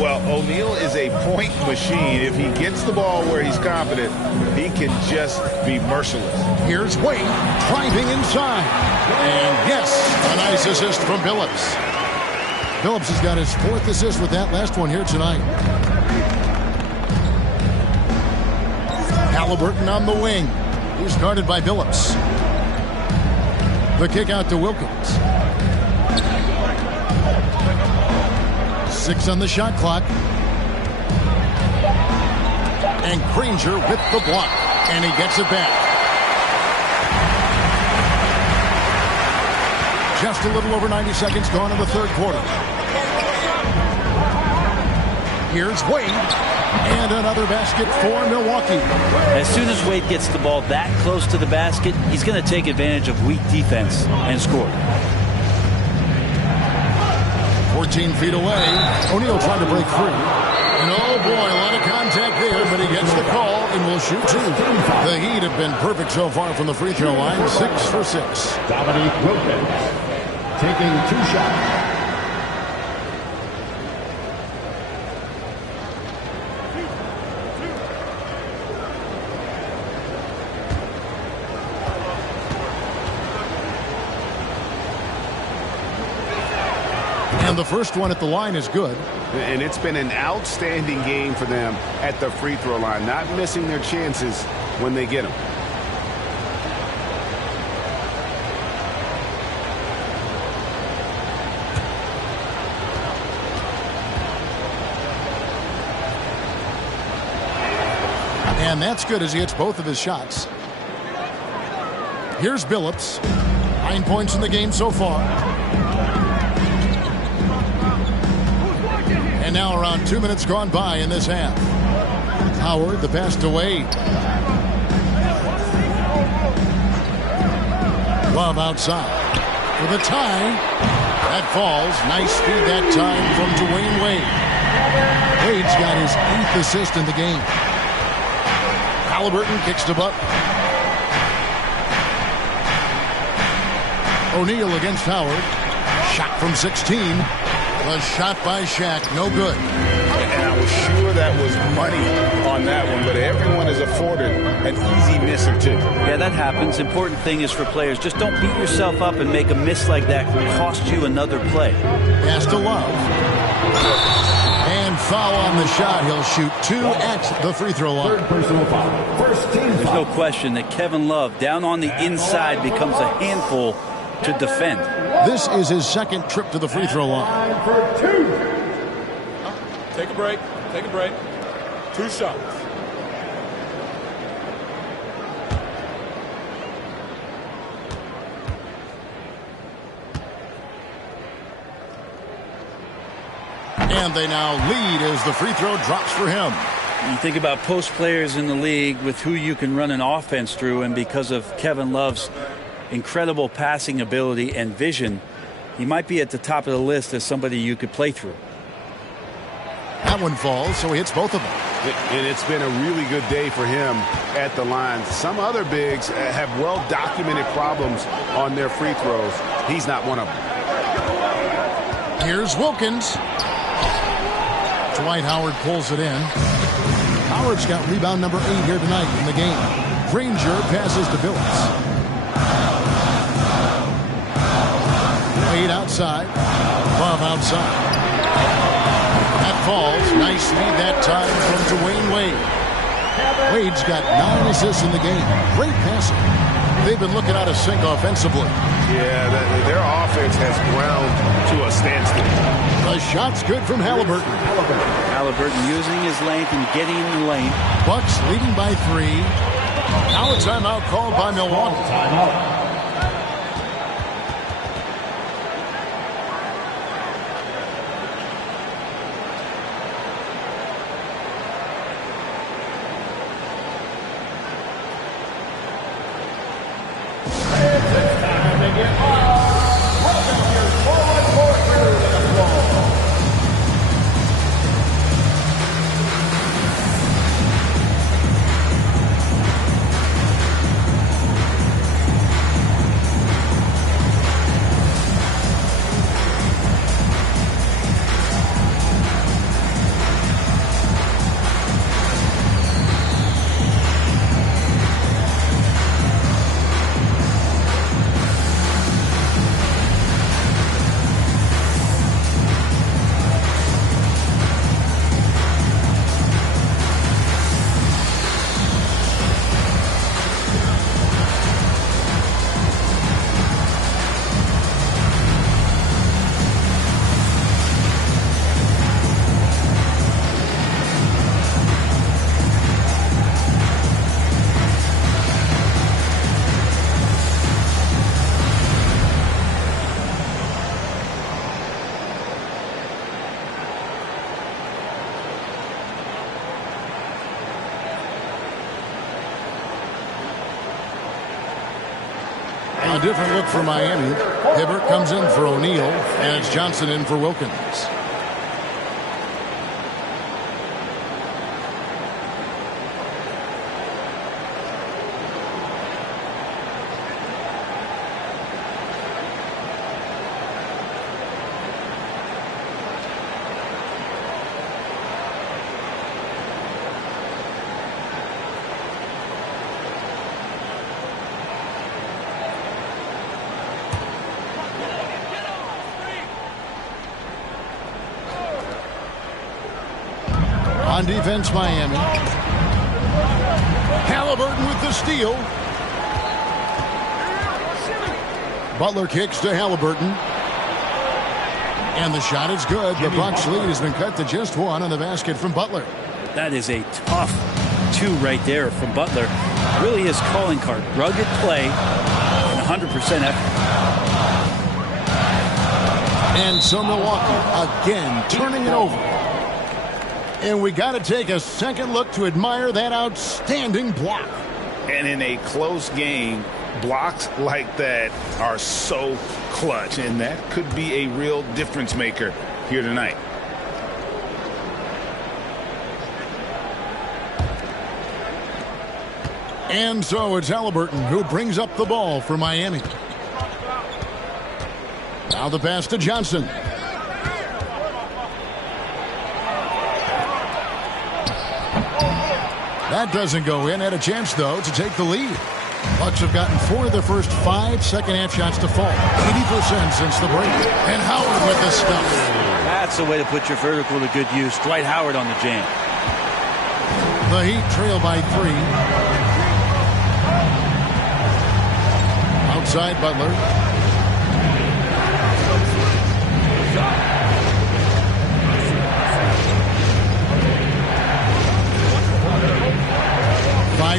Well, O'Neal is a point machine. If he gets the ball where he's confident, he can just be merciless. Here's Wade driving inside. And yes, a nice assist from Billups. Billups has got his 4th assist with that last one here tonight. Halliburton on the wing. He's guarded by Billups. The kick out to Wilkins. 6 on the shot clock. And Granger with the block. And he gets it back. Just a little over 90 seconds gone in the 3rd quarter. Here's Wade. And another basket for Milwaukee. As soon as Wade gets the ball that close to the basket, he's going to take advantage of weak defense and score. 14 feet away. O'Neal trying to break free. And oh boy, a lot of contact there, but he gets the call and will shoot 2. The Heat have been perfect so far from the free throw line. 6 for 6. Dominique Wilkins taking 2 shots. And the first one at the line is good. And it's been an outstanding game for them at the free throw line, not missing their chances when they get them. And that's good as he hits both of his shots. Here's Billups. 9 points in the game so far. And now around 2 minutes gone by in this half. Howard, the pass to Wade. Love outside. For the tie. That falls. Nice speed that time from Dwayne Wade. Wade's got his 8th assist in the game. Halliburton kicks to Butler. O'Neal against Howard. Shot from 16. The shot by Shaq, no good. And I was sure that was money on that one, but everyone is afforded an easy miss or 2. Yeah, that happens. Important thing is for players, just don't beat yourself up and make a miss like that cost you another play. Pass to Love. And foul on the shot. He'll shoot 2 at the free throw line. 3rd personal foul. First team There's foul. no question that Kevin Love down on the inside becomes a handful to defend. This is his 2nd trip to the free throw line. Time for 2. Take a break. Take a break. 2 shots. And they now lead as the free throw drops for him. You think about post players in the league with who you can run an offense through, and because of Kevin Love's incredible passing ability and vision, he might be at the top of the list as somebody you could play through. That one falls, so he hits both of them. And it's been a really good day for him at the line. Some other bigs have well-documented problems on their free throws. He's not one of them. Here's Wilkins. Dwight Howard pulls it in. Howard's got rebound number 8 here tonight in the game. Granger passes to Billups. Wade outside. Love outside. That falls. Nice lead that time from Dwayne Wade. Wade's got 9 assists in the game. Great passing. They've been looking out of sync offensively. Yeah, their offense has ground to a standstill. The shot's good from Halliburton. Halliburton using his length and getting in the lane. Bucks leading by 3. Now a timeout called by Milwaukee. Timeout. A different look for Miami. Hibbert comes in for O'Neal, and it's Johnson in for Wilkins. On defense, Miami. Halliburton with the steal. Butler kicks to Halliburton. And the shot is good. The Bucks lead has been cut to just 1 on the basket from Butler. That is a tough 2 right there from Butler. Really his calling card. Rugged play and 100% effort. And so Milwaukee again turning it over. And we got to take a second look to admire that outstanding block. And in a close game, blocks like that are so clutch, and that could be a real difference maker here tonight. And so it's Halliburton who brings up the ball for Miami. Now the pass to Johnson. That doesn't go in. Had a chance, though, to take the lead. Bucks have gotten 4 of their first 5 second-half shots to fall. 80% since the break. And Howard with the stuff. That's the way to put your vertical to good use. Dwight Howard on the jam. The Heat trail by 3. Outside Butler.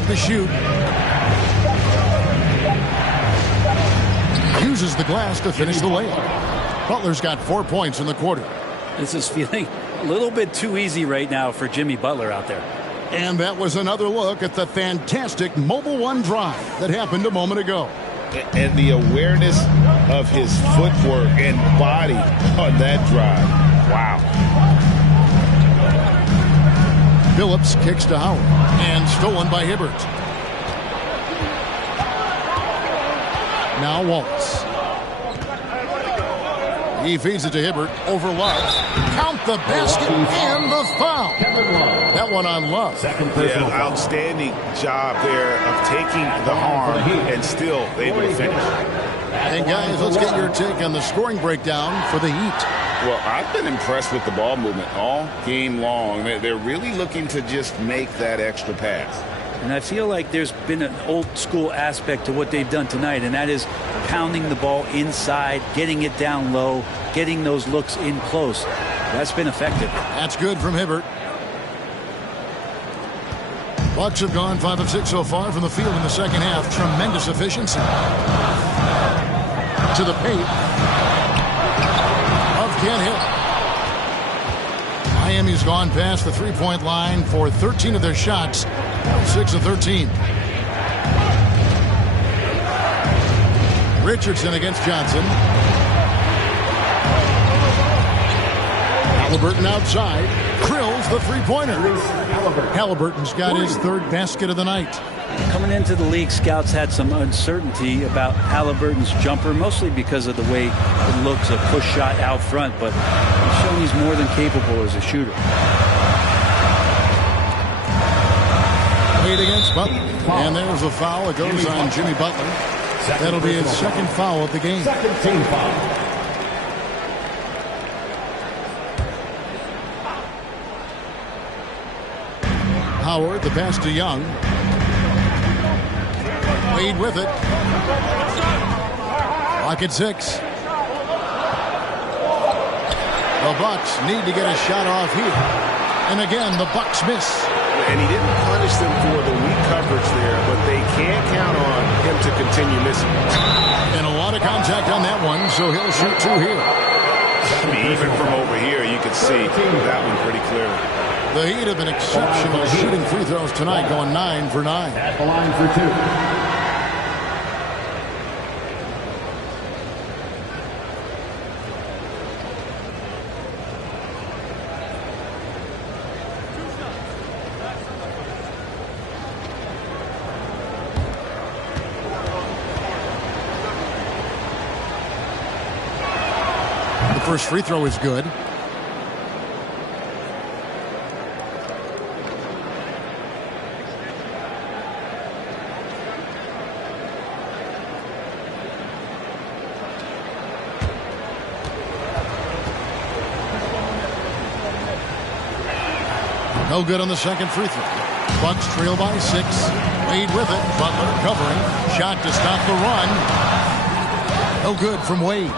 To shoot. Uses the glass to finish the layup. Butler's got 4 points in the quarter. This is feeling a little bit too easy right now for Jimmy Butler out there. And that was another look at the fantastic Mobile One drive that happened a moment ago. And the awareness of his footwork and body on that drive. Wow. Phillips kicks to Howard and stolen by Hibbert. Now Waltz. He feeds it to Hibbert over Love. Count the basket and the foul. That one on Love. Yeah, outstanding job there of taking the harm and still able to finish. And guys, let's get your take on the scoring breakdown for the Heat. Well, I've been impressed with the ball movement all game long. They're really looking to just make that extra pass. And I feel like there's been an old school aspect to what they've done tonight, and that is pounding the ball inside, getting it down low, getting those looks in close. That's been effective. That's good from Hibbert. Bucks have gone 5 of 6 so far from the field in the second half. Tremendous efficiency. To the paint. Love can't hit. Miami's gone past the three-point line for 13 of their shots. 6 of 13. Richardson against Johnson. Halliburton outside. Krills the three-pointer. Halliburton's got his third basket of the night. Coming into the league, scouts had some uncertainty about Halliburton's jumper, mostly because of the way it looks, a push shot out front, but he's shown he's more than capable as a shooter. Wade against Butler. And there's a foul. It goes on Jimmy Butler. That'll be his second foul of the game. Second team foul. Howard, the pass to Young. Wade with it. Lock at 6. The Bucks need to get a shot off here. And again, the Bucks miss. And he didn't punish them for the weak coverage there, but they can't count on him to continue missing. And a lot of contact on that one, so he'll shoot 2 here. Even from over here, you can see that one pretty clearly. The Heat have been exceptional shooting free throws tonight, going 9 for 9. At the line for 2. The first free throw is good. No good on the second free throw. Bucks trail by 6. Wade with it. Butler covering. Shot to stop the run. No good from Wade.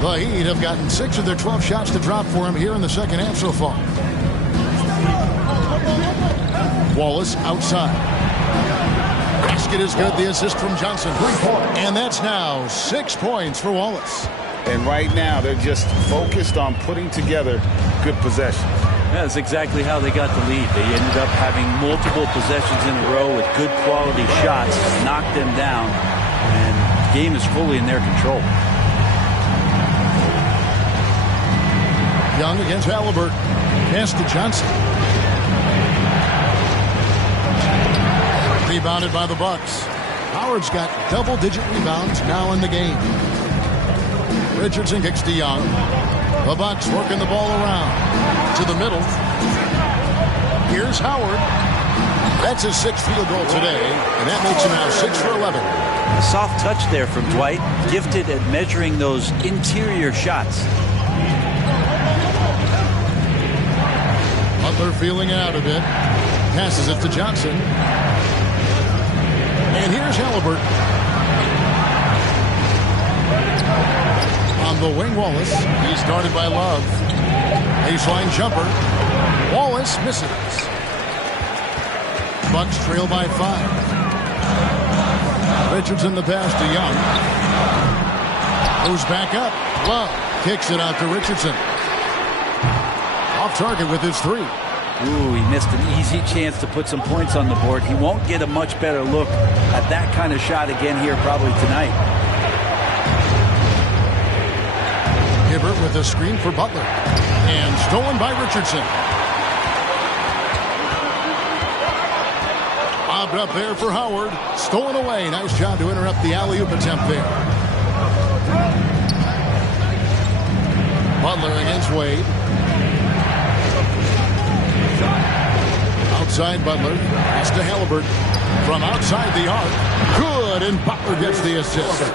The Heat have gotten 6 of their 12 shots to drop for him here in the second half so far. Wallace outside. Basket is good. The assist from Johnson. And that's now 6 points for Wallace. And right now, they're just focused on putting together good possessions. That's exactly how they got the lead. They ended up having multiple possessions in a row with good quality shots, knocked them down, and the game is fully in their control. Young against Halliburton. Pass to Johnson. Rebounded by the Bucks. Howard's got double-digit rebounds now in the game. Richardson kicks to Young. The Bucks working the ball around. To the middle. Here's Howard. That's his 6th field goal today, and that makes him now 6 for 11. A soft touch there from Dwight, gifted at measuring those interior shots. Butler feeling out a bit. Passes it to Johnson. And here's Halliburton. On the wing, Wallace. He's guarded by Love. Baseline jumper. Wallace misses. Bucks trail by 5. Richardson the pass to Young. Moves back up. Love kicks it out to Richardson. Off target with his 3. Ooh, he missed an easy chance to put some points on the board. He won't get a much better look at that kind of shot again here probably tonight. Hibbert with a screen for Butler. And stolen by Richardson. Bobbed up there for Howard. Stolen away. Nice job to interrupt the alley-oop attempt there. Butler against Wade. Outside Butler. Pass to Halliburton. From outside the arc. Good, and Butler gets the assist.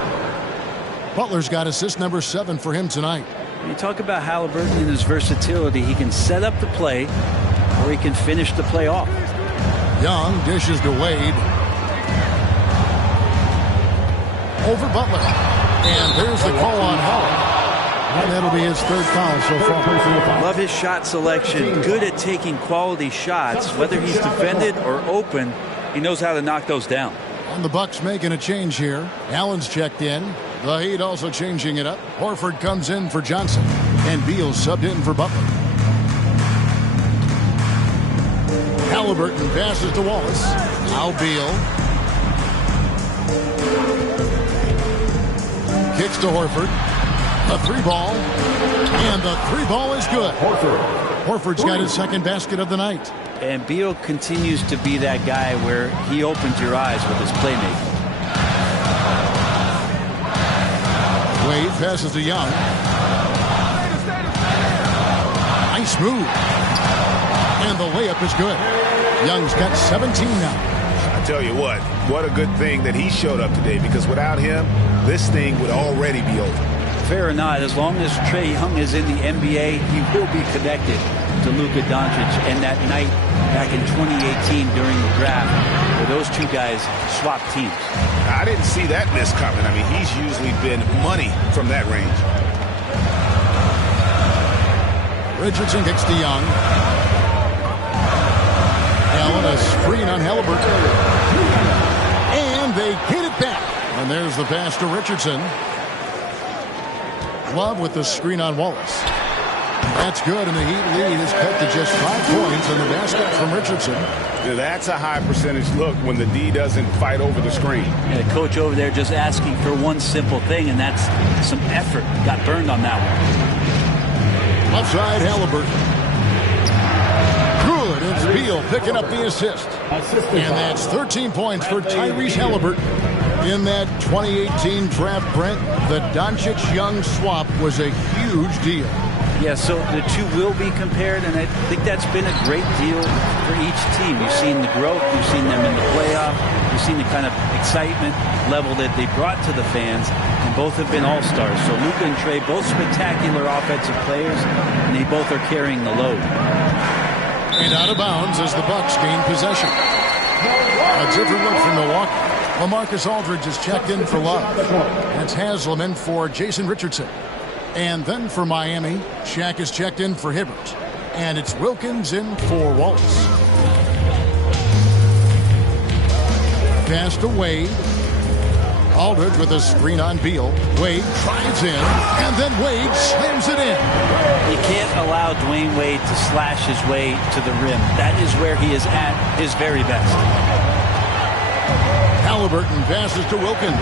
Butler's got assist number 7 for him tonight. When you talk about Halliburton and his versatility, he can set up the play or he can finish the play off. Young dishes to Wade. Over Butler. And there's the call on Howard. And that'll be his third foul so far. Love his shot selection. Good at taking quality shots. Whether he's defended or open, he knows how to knock those down. And the Bucks making a change here. Allen's checked in. The Heat also changing it up. Horford comes in for Johnson. And Beal subbed in for Butler. Halliburton passes to Wallace. Now Beal. Kicks to Horford. The three ball. And the three ball is good. Horford's got his second basket of the night. And Beal continues to be that guy where he opens your eyes with his playmaking. Wade passes to Young. Nice move. And the layup is good. Young's got 17 now. I tell you what a good thing that he showed up today, because without him, this thing would already be over. Fair or not, as long as Trae Young is in the NBA, he will be connected to Luka Doncic. And that night back in 2018 during the draft, where those two guys swapped teams. I didn't see that miss coming. I mean, he's usually been money from that range. Richardson kicks to Young. Allen, a screen on Halliburton. And they get it back. And there's the pass to Richardson. Love with the screen on Wallace. That's good, and the Heat lead is cut to just 5 points in the basket from Richardson. Yeah, that's a high percentage look when the D doesn't fight over the screen. And the coach over there just asking for one simple thing, and that's some effort. Got burned on that one. Left side, Halliburton. Good. It's Beal picking up the assist. And that's 13 points for Tyrese Halliburton. In that 2018 draft, Brent, the Doncic-Young swap was a huge deal. Yeah, so the two will be compared, and I think that's been a great deal for each team. You've seen the growth, you've seen them in the playoff, you've seen the kind of excitement level that they brought to the fans, and both have been all-stars. So Luka and Trae, both spectacular offensive players, and they both are carrying the load. And out of bounds as the Bucks gain possession. A different look from Milwaukee. LaMarcus Aldridge is checked in for Love. That's Haslam in for Jason Richardson. And then for Miami, Shaq is checked in for Hibbert. And it's Wilkins in for Wallace. Pass to Wade. Aldridge with a screen on Beal. Wade drives in, and then Wade slams it in. You can't allow Dwayne Wade to slash his way to the rim. That is where he is at his very best. Halliburton passes to Wilkins.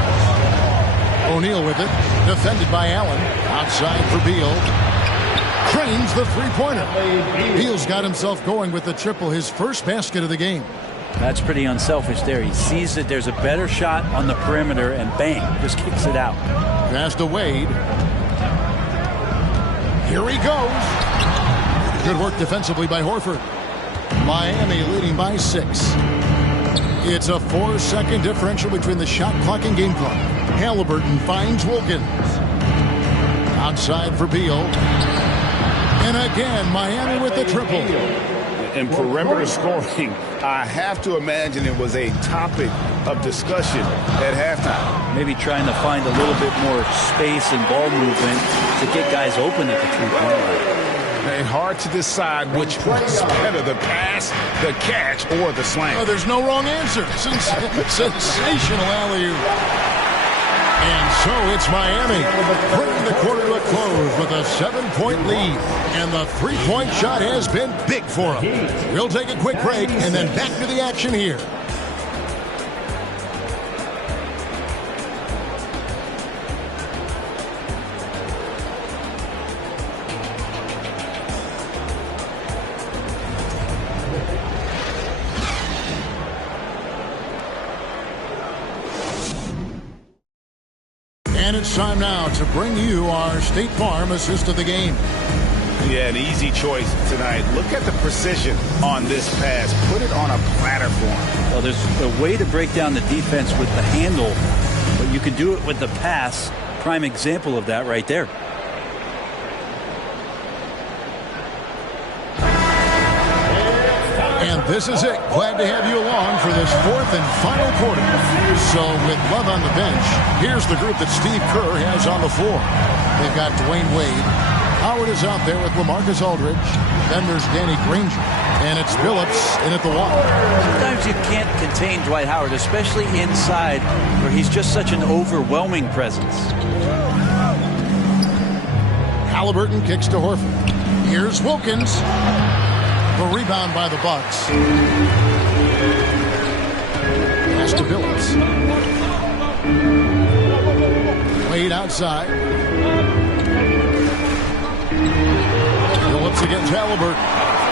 O'Neal with it. Defended by Allen. Outside for Beal. Trains the three-pointer. Beal's got himself going with the triple, his first basket of the game. That's pretty unselfish there. He sees that there's a better shot on the perimeter, and bang, just kicks it out. Pass to Wade. Here he goes. Good work defensively by Horford. Miami leading by 6. It's a 4-second differential between the shot clock and game clock. Halliburton finds Wilkins. Outside for Beal. And again, Miami with the triple. And perimeter scoring, I have to imagine it was a topic of discussion at halftime. Maybe trying to find a little bit more space and ball movement to get guys open at the three-point line. And hard to decide which was better, the pass, the catch, or the slam. Oh, there's no wrong answer. Sensational alley-oop. And so it's Miami bringing the quarter to a close with a 7-point lead. And the three-point shot has been big for them. We'll take a quick break and then back to the action here. And it's time now to bring you our State Farm assist of the game. Yeah, an easy choice tonight. Look at the precision on this pass. Put it on a platter for him. Well, there's a way to break down the defense with the handle, but you can do it with the pass. Prime example of that right there. And This is it. Glad to have you along for this fourth and final quarter. So with Love on the bench, here's the group that Steve Kerr has on the floor. They've got Dwayne Wade. Howard is out there with LaMarcus Aldridge. Then there's Danny Granger. And it's Phillips in at the one. Sometimes you can't contain Dwight Howard, especially inside, where he's just such an overwhelming presence. Halliburton kicks to Horford. Here's Wilkins. The rebound by the Bucks. Pass to Phillips. Wade outside. Phillips against Halliburton.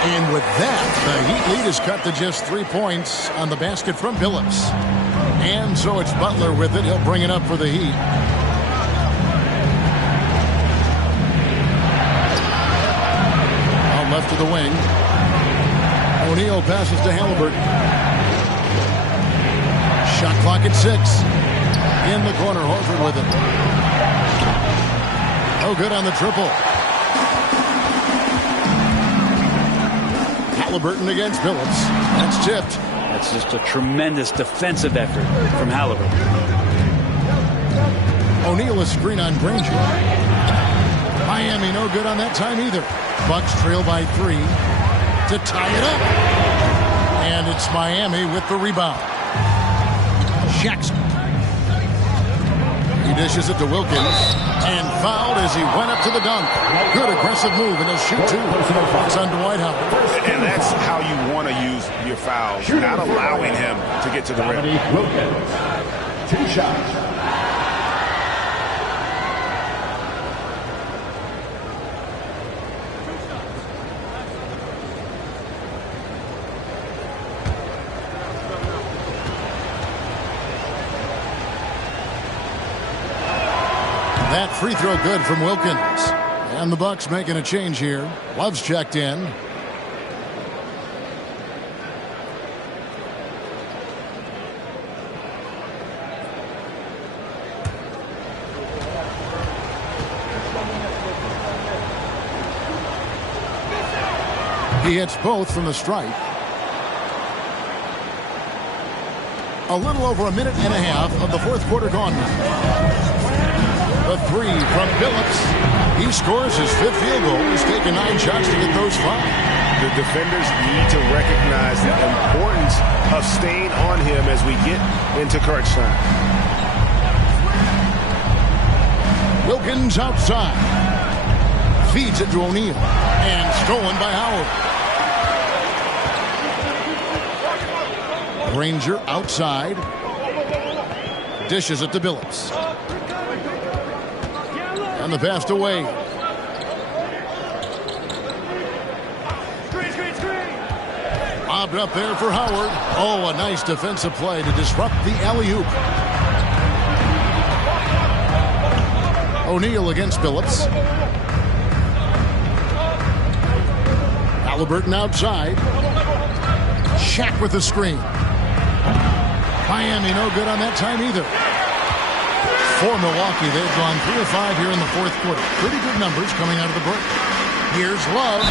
And with that, the Heat lead is cut to just 3 points on the basket from Phillips. And so it's Butler with it. He'll bring it up for the Heat. Out left to the wing. O'Neal passes to Halliburton. Shot clock at 6. In the corner, Horford with it. Oh, good on the triple. Halliburton against Phillips. That's tipped. That's just a tremendous defensive effort from Halliburton. O'Neal a screen on Granger. Miami no good on that time either. Bucks trail by 3 to tie it up. And it's Miami with the rebound. Jackson. He dishes it to Wilkins. And fouled as he went up to the dunk. Good aggressive move, and he'll shoot 2. It's on Dwight Howard. And that's how you want to use your fouls, not allowing him to get to the rim. Wilkins. 2 shots. That free throw good from Wilkins. And the Bucks making a change here. Love's checked in. He hits both from the stripe. A little over a minute and a half of the fourth quarter gone now. The 3 from Phillips. He scores his 5th field goal. He's taken 9 shots to get those 5. The defenders need to recognize the importance of staying on him as we get into crunch time. Wilkins outside. Feeds it to O'Neal. And stolen by Howard. Granger outside. Dishes it to Phillips. And the pass to Wade. Lobbed up there for Howard. Oh, a nice defensive play to disrupt the alley-oop. O'Neal against Phillips. Halliburton outside. Shaq with the screen. Miami no good on that time either. For Milwaukee, they've gone 3 of 5 here in the fourth quarter. Pretty good numbers coming out of the break. Here's Love.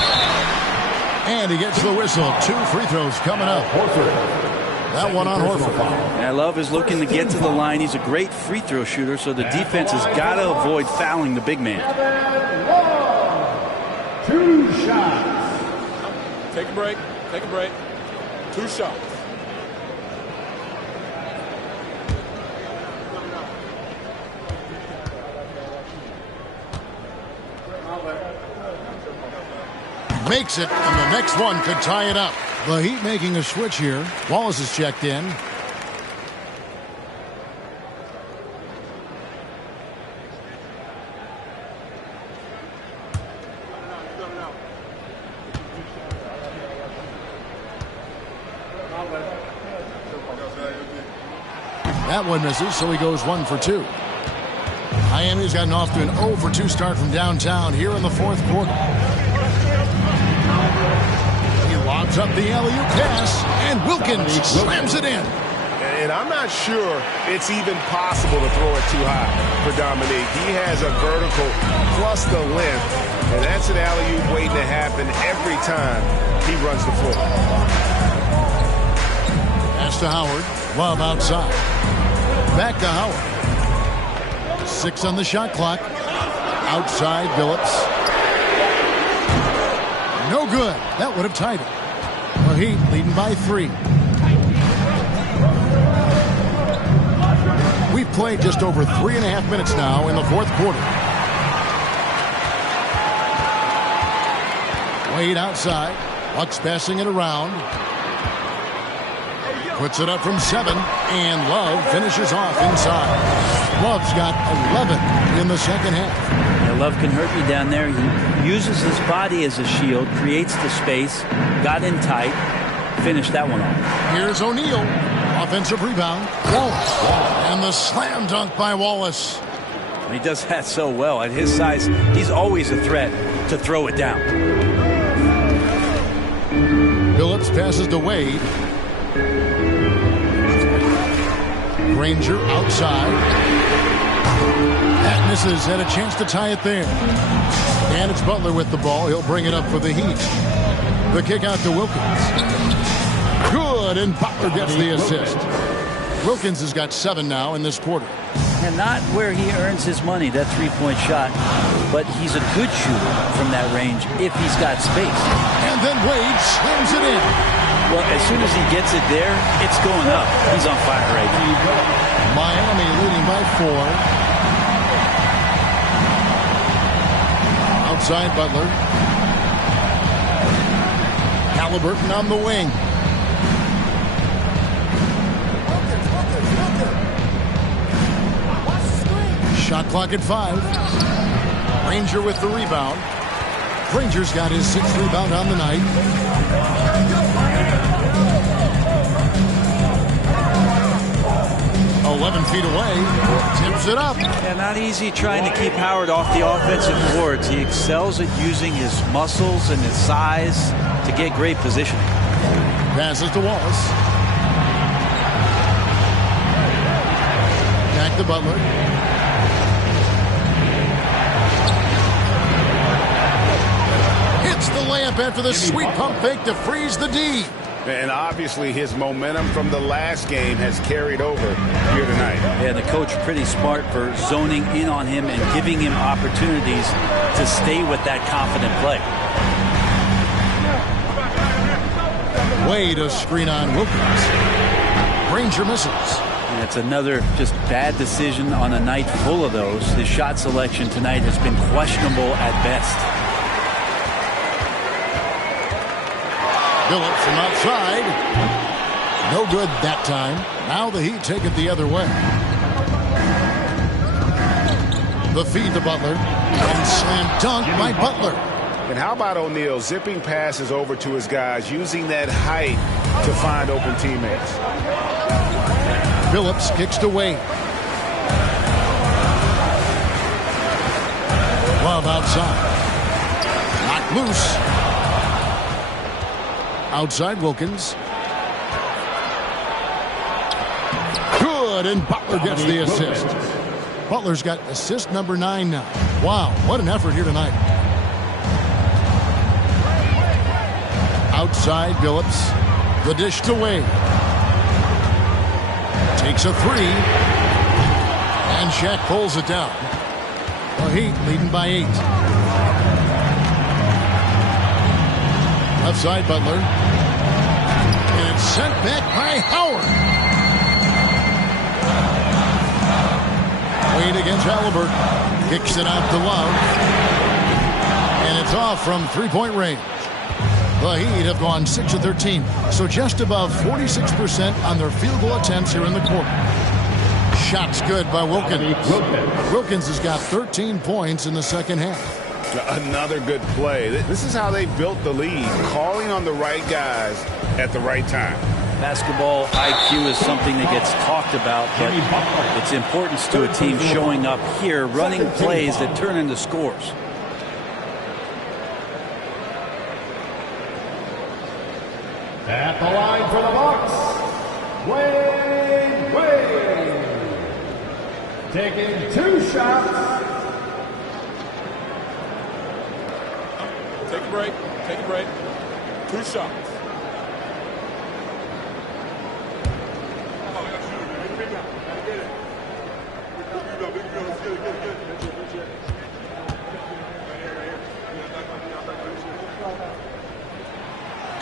And he gets the whistle. 2 free throws coming up. That one on Horford. Yeah, Love is looking to get to the line. He's a great free throw shooter, so the defense has got to avoid fouling the big man. 2 shots. Take a break. Take a break. 2 shots. Makes it, and the next one could tie it up. The Heat making a switch here. Wallace is checked in. That one misses, so he goes 1 for 2. Miami's gotten off to an 0 for 2 start from downtown here in the fourth quarter. He lobs up the alley-oop pass, and Wilkins slams it in. And I'm not sure it's even possible to throw it too high for Dominique. He has a vertical plus the length, and that's an alley-oop waiting to happen every time he runs the floor. Pass to Howard. Love outside. Back to Howard. 6 on the shot clock. Outside Billups. No good. That would have tied it. The Heat leading by 3. We've played just over 3.5 minutes now in the fourth quarter. Wade outside. Bucks passing it around. Puts it up from 7, and Love finishes off inside. Love's got 11 in the second half. Yeah, Love can hurt you down there. He uses his body as a shield, creates the space, got in tight, finished that one off. Here's O'Neal. Offensive rebound. Wallace. And the slam dunk by Wallace. He does that so well. At his size, he's always a threat to throw it down. Billups passes to Wade. Granger outside. That misses. Had a chance to tie it there. And it's Butler with the ball. He'll bring it up for the Heat. The kick out to Wilkins. Good, and Butler gets the assist. Wilkins has got 7 now in this quarter. And not where he earns his money, that three-point shot, but he's a good shooter from that range if he's got space. And then Wade slams it in. Well, as soon as he gets it there, it's going up. He's on fire right now. Miami leading by 4. Outside Butler. Halliburton on the wing. Shot clock at 5. Granger with the rebound. Granger's got his 6th rebound on the night. Feet away, tips it up. Yeah, not easy trying to keep Howard off the offensive boards. He excels at using his muscles and his size to get great positioning. Passes to Wallace. Back to Butler. Hits the layup after the sweet pump fake to freeze the D. And obviously his momentum from the last game has carried over here tonight. Yeah, the coach pretty smart for zoning in on him and giving him opportunities to stay with that confident play. Wade a screen on Wilkins. Granger misses. And it's another just bad decision on a night full of those. His shot selection tonight has been questionable at best. Billups from outside. No good that time. Now the Heat take it the other way. The feed to Butler. And slam dunk by Butler. And how about O'Neal zipping passes over to his guys, using that height to find open teammates. Billups kicks to Wade. Love outside. Knocked loose. Outside Wilkins. Good, and Butler gets the assist. Butler's got assist number 9 now. Wow, what an effort here tonight. Outside Billups. The dish to Wade. Takes a 3. And Shaq pulls it down. The Heat leading by 8. Left side Butler. And it's sent back by Howard. Wade against Halliburton. Kicks it out to Love. And it's off from three-point range. The Heat have gone 6 of 13, so just above 46% on their field goal attempts here in the quarter. Shots good by Wilkins. Wilkins has got 13 points in the second half. Another good play. This is how they built the lead, calling on the right guys at the right time. Basketball IQ is something that gets talked about, but its importance to a team showing up here, running plays that turn into scores. At the line for the Bucks, Wade. Taking 2 shots. Take a break. Take a break. 2 shots.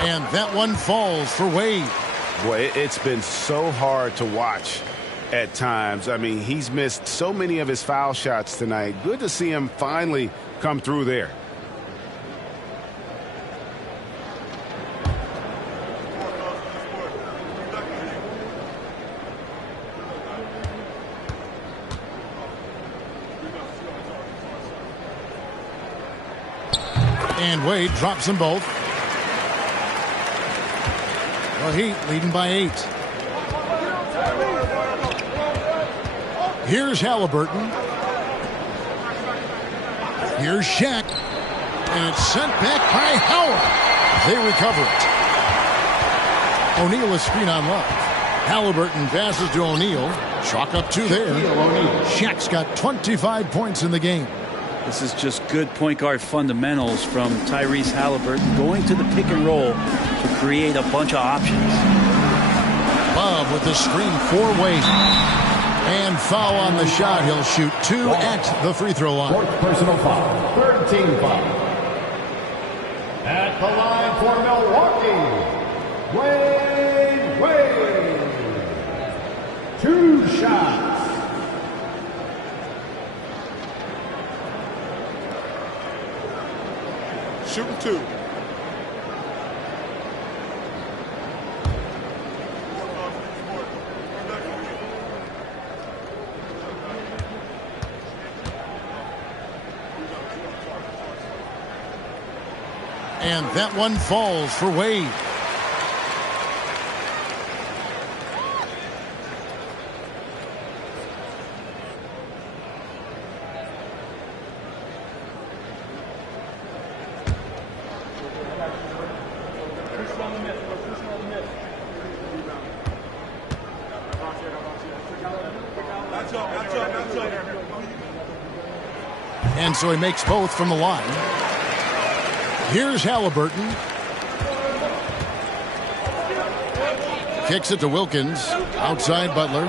And that one falls for Wade. Boy, it's been so hard to watch at times. I mean, he's missed so many of his foul shots tonight. Good to see him finally come through there. And Wade drops them both. The Heat leading by 8. Here's Halliburton. Here's Shaq. And it's sent back by Howard. They recover it. O'Neal is screen on Love. Halliburton passes to O'Neal. Chalk up 2 there. Shaq's got 25 points in the game. This is just good point guard fundamentals from Tyrese Halliburton, going to the pick and roll to create a bunch of options. Bob with the screen for Wade. And foul on the shot. He'll shoot 2 at the free throw line. 4th personal foul. 3rd team foul. At the line for Milwaukee, Wade. 2 shots. Shooting 2. And that one falls for Wade. And so he makes both from the line. Here's Halliburton. Kicks it to Wilkins. Outside Butler.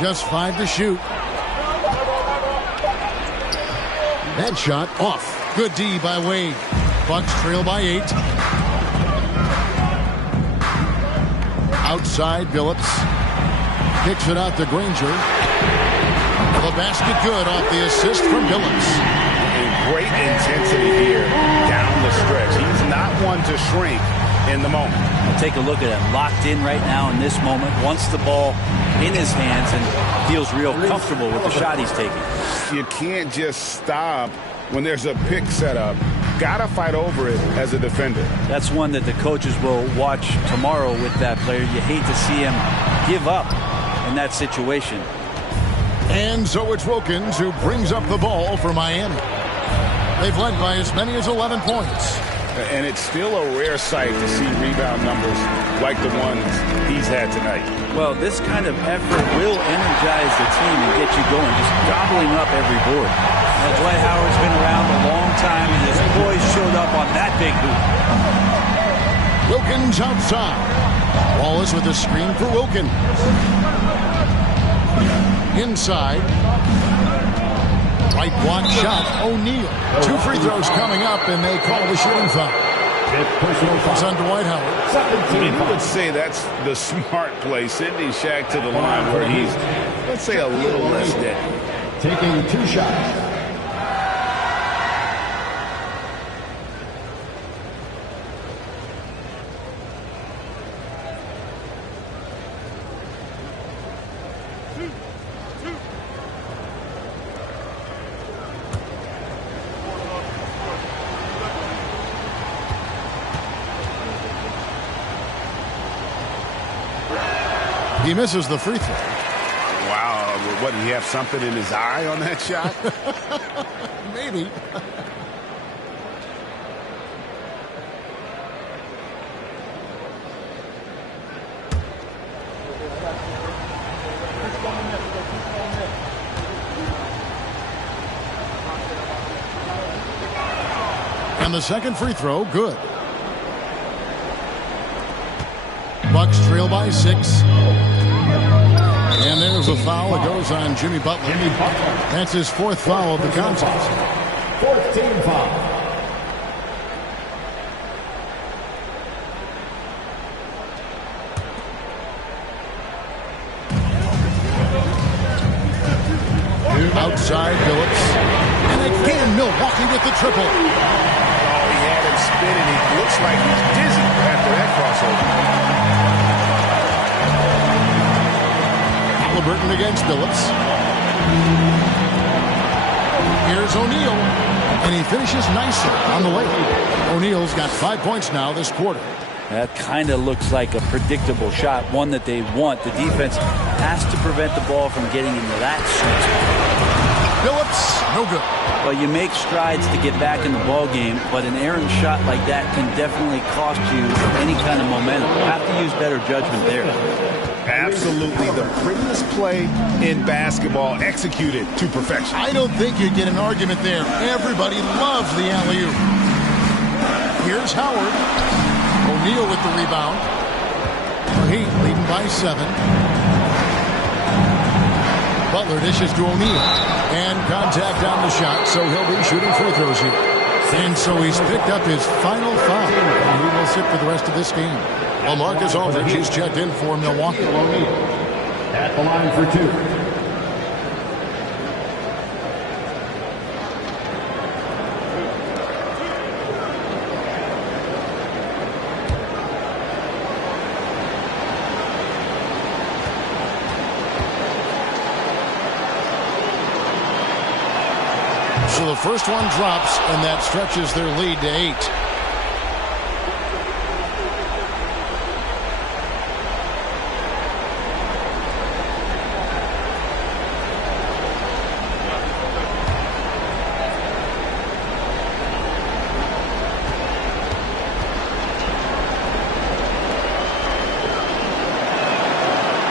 Just 5 to shoot. That shot off. Good D by Wade. Bucks trail by 8. Outside Billups. Kicks it out to Granger. The basket good off the assist from Billups. And great intensity here down the stretch. He's not one to shrink in the moment. Take a look at him. Locked in right now in this moment. Wants the ball in his hands and feels real comfortable with the shot he's taking. You can't just stop when there's a pick set up. Gotta fight over it as a defender. That's one that the coaches will watch tomorrow with that player. You hate to see him give up in that situation. And so it's Wilkins who brings up the ball for Miami. They've led by as many as 11 points. And it's still a rare sight to see rebound numbers like the ones he's had tonight. Well, this kind of effort will energize the team and get you going, just gobbling up every board. Now, Dwight Howard's been around a long time, and his boys showed up on that big hoop. Wilkins outside. Wallace with a screen for Wilkins. Inside. Right block shot. O'Neal. 2 free throws coming up, and they call the shooting foul. It's on Dwight Howard. Many would say that's the smart play. Sending Shaq to the line where he's, let's say, a little less dead. Taking 2 shots. He misses the free throw. Wow. What, did he have something in his eye on that shot? Maybe. And the second free throw, good. Bucks trail by 6. And there's a foul. It goes on Jimmy Butler. That's his 4th foul of the contest. 4th team foul. Outside Phillips. And again, Milwaukee with the triple. Oh, he had him spinning. He looks like he's dizzy after that crossover. Halliburton against Phillips. Here's O'Neal. And he finishes nicely on the layup. O'Neal's got 5 points now this quarter. That kind of looks like a predictable shot, one that they want. The defense has to prevent the ball from getting into that sweet spot. Phillips, no good. Well, you make strides to get back in the ball game, but an errant shot like that can definitely cost you any kind of momentum. You have to use better judgment there. Absolutely the prettiest play in basketball, executed to perfection. I don't think you get an argument there. Everybody loves the alley-oop. Here's Howard. O'Neal with the rebound. The Heat leading by 7. Butler dishes to O'Neal. And contact on the shot, so he'll be shooting free throws here. And so he's picked up his final foul. And he will sit for the rest of this game. Well, Marcus Aldridge, he's checked in for Milwaukee. At the line for 2. So the first one drops, and that stretches their lead to 8.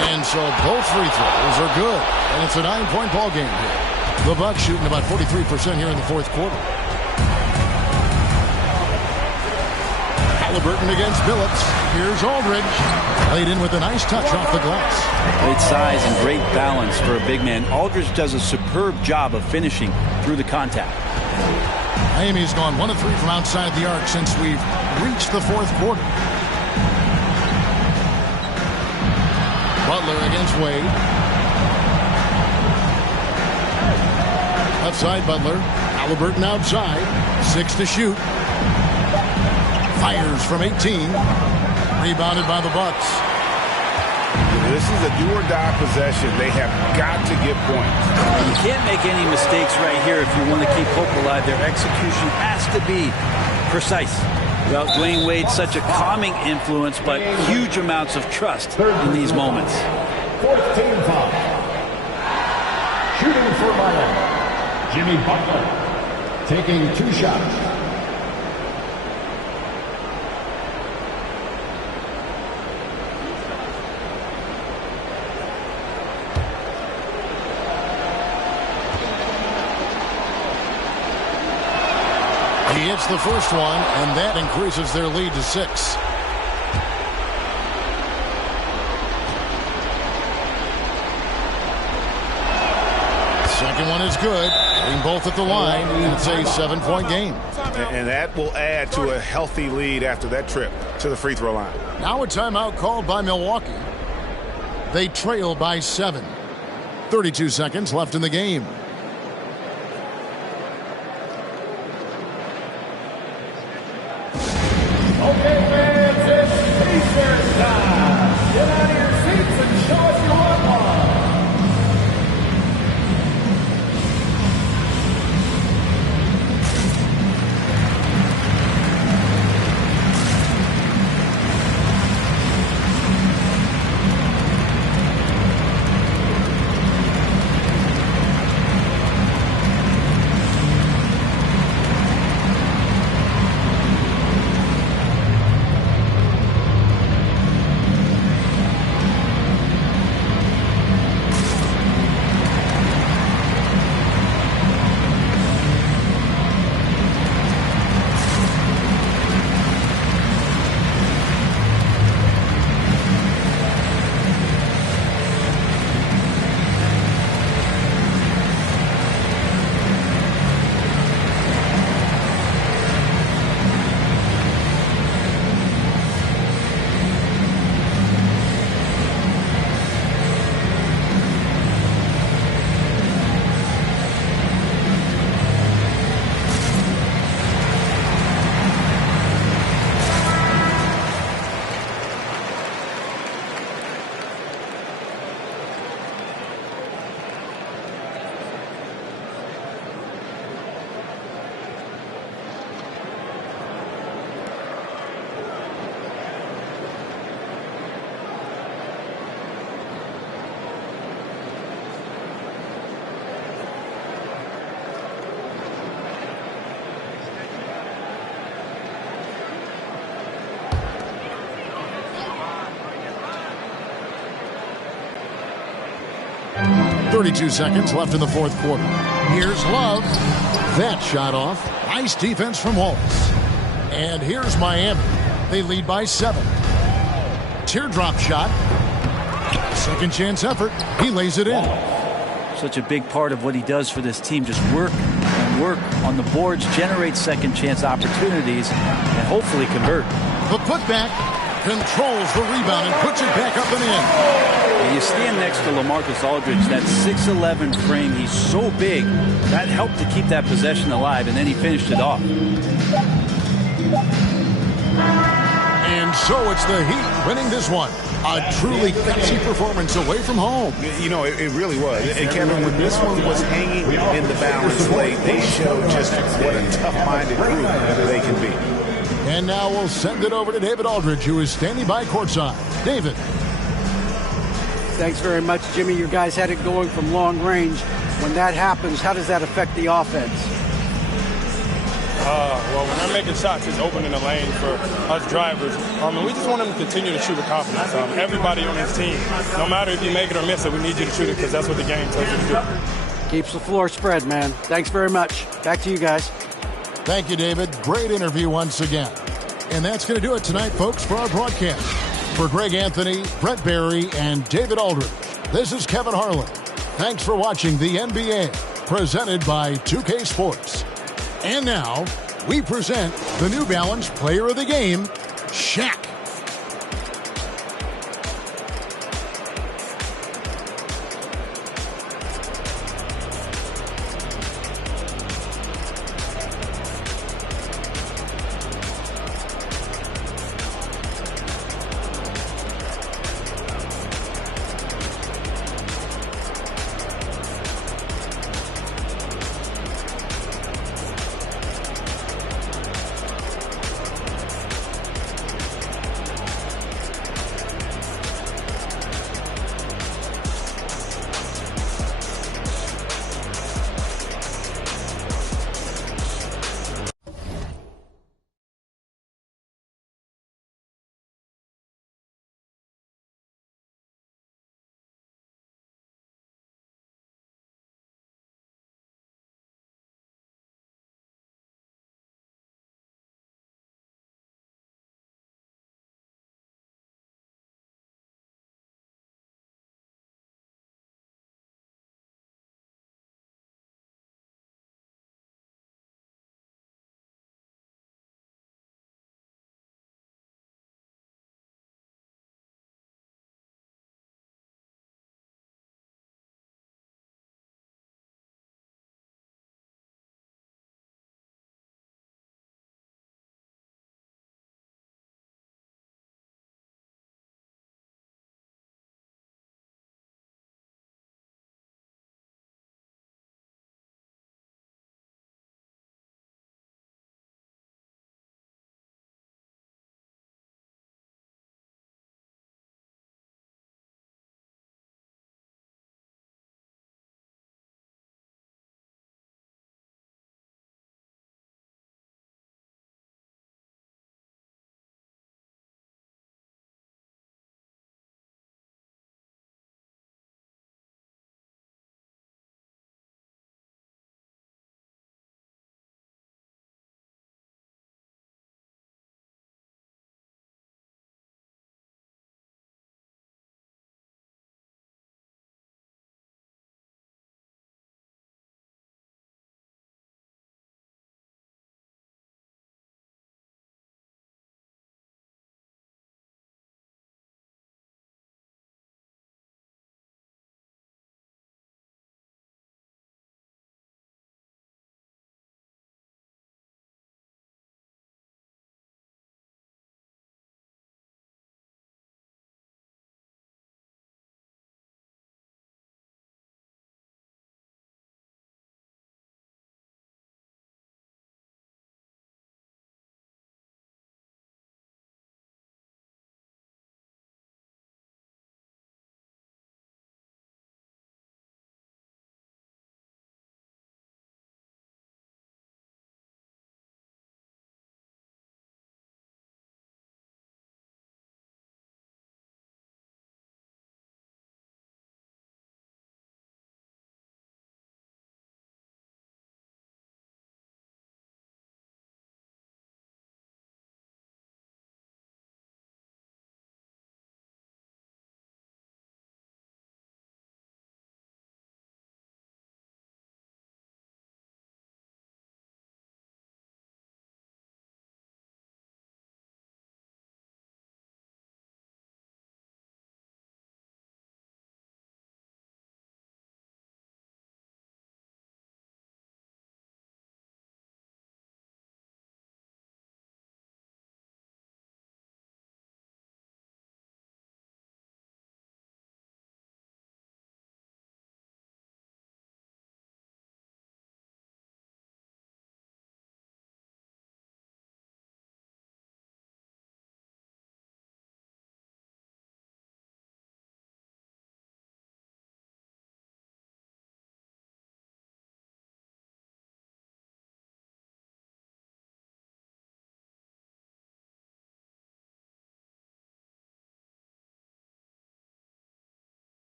And so both free throws are good, and it's a 9-point ball game here. The Bucks shooting about 43% here in the 4th quarter. Halliburton against Phillips. Here's Aldridge. Laid in with a nice touch off the glass. Great size and great balance for a big man. Aldridge does a superb job of finishing through the contact. Miami's gone 1 of 3 from outside the arc since we've reached the 4th quarter. Butler against Wade. Outside Butler. Halliburton outside. 6 to shoot. Fires from 18. Rebounded by the Bucks. This is a do-or-die possession. They have got to get points. You can't make any mistakes right here if you want to keep hope alive. Their execution has to be precise. Well, Dwayne Wade, such a calming influence, but huge amounts of trust in these moments. 4th team foul. Shooting for Miami. Jimmy Butler taking 2 shots. He hits the first one, and that increases their lead to 6. Second one is good. Hitting both at the line, and it's a 7-point game. And that will add to a healthy lead after that trip to the free throw line. Now a timeout called by Milwaukee. They trail by 7. 32 seconds left in the game. Okay, fans, it's Pacers time. Get out of your seats and show us your love. 32 seconds left in the fourth quarter. Here's Love. That shot off. Nice defense from Wallace. And here's Miami. They lead by 7. Teardrop shot. Second chance effort. He lays it in. Such a big part of what he does for this team. Just work and work on the boards, generate second chance opportunities, and hopefully convert. The putback controls the rebound and puts it back up and in. And you stand next to LaMarcus Aldridge, that 6'11 frame. He's so big. That helped to keep that possession alive, and then he finished it off. And so it's the Heat winning this one. A truly gutsy performance away from home. You know, it really was. And Kevin, when this one was hanging in the balance late, they showed just what a tough-minded group they can be. And now we'll send it over to David Aldridge, who is standing by courtside. David. Thanks very much, Jimmy. Your guys had it going from long range. When that happens, how does that affect the offense? Well, when they're making shots, it's opening the lane for us drivers. And we just want them to continue to shoot with confidence. Everybody on this team, no matter if you make it or miss it, we need you to shoot it because that's what the game tells you to do. Keeps the floor spread, man. Thanks very much. Back to you guys. Thank you, David. Great interview once again. And that's going to do it tonight, folks, for our broadcast. For Greg Anthony, Brett Barry, and David Aldridge, this is Kevin Harlan. Thanks for watching the NBA, presented by 2K Sports. And now, we present the New Balance Player of the Game, Shaq.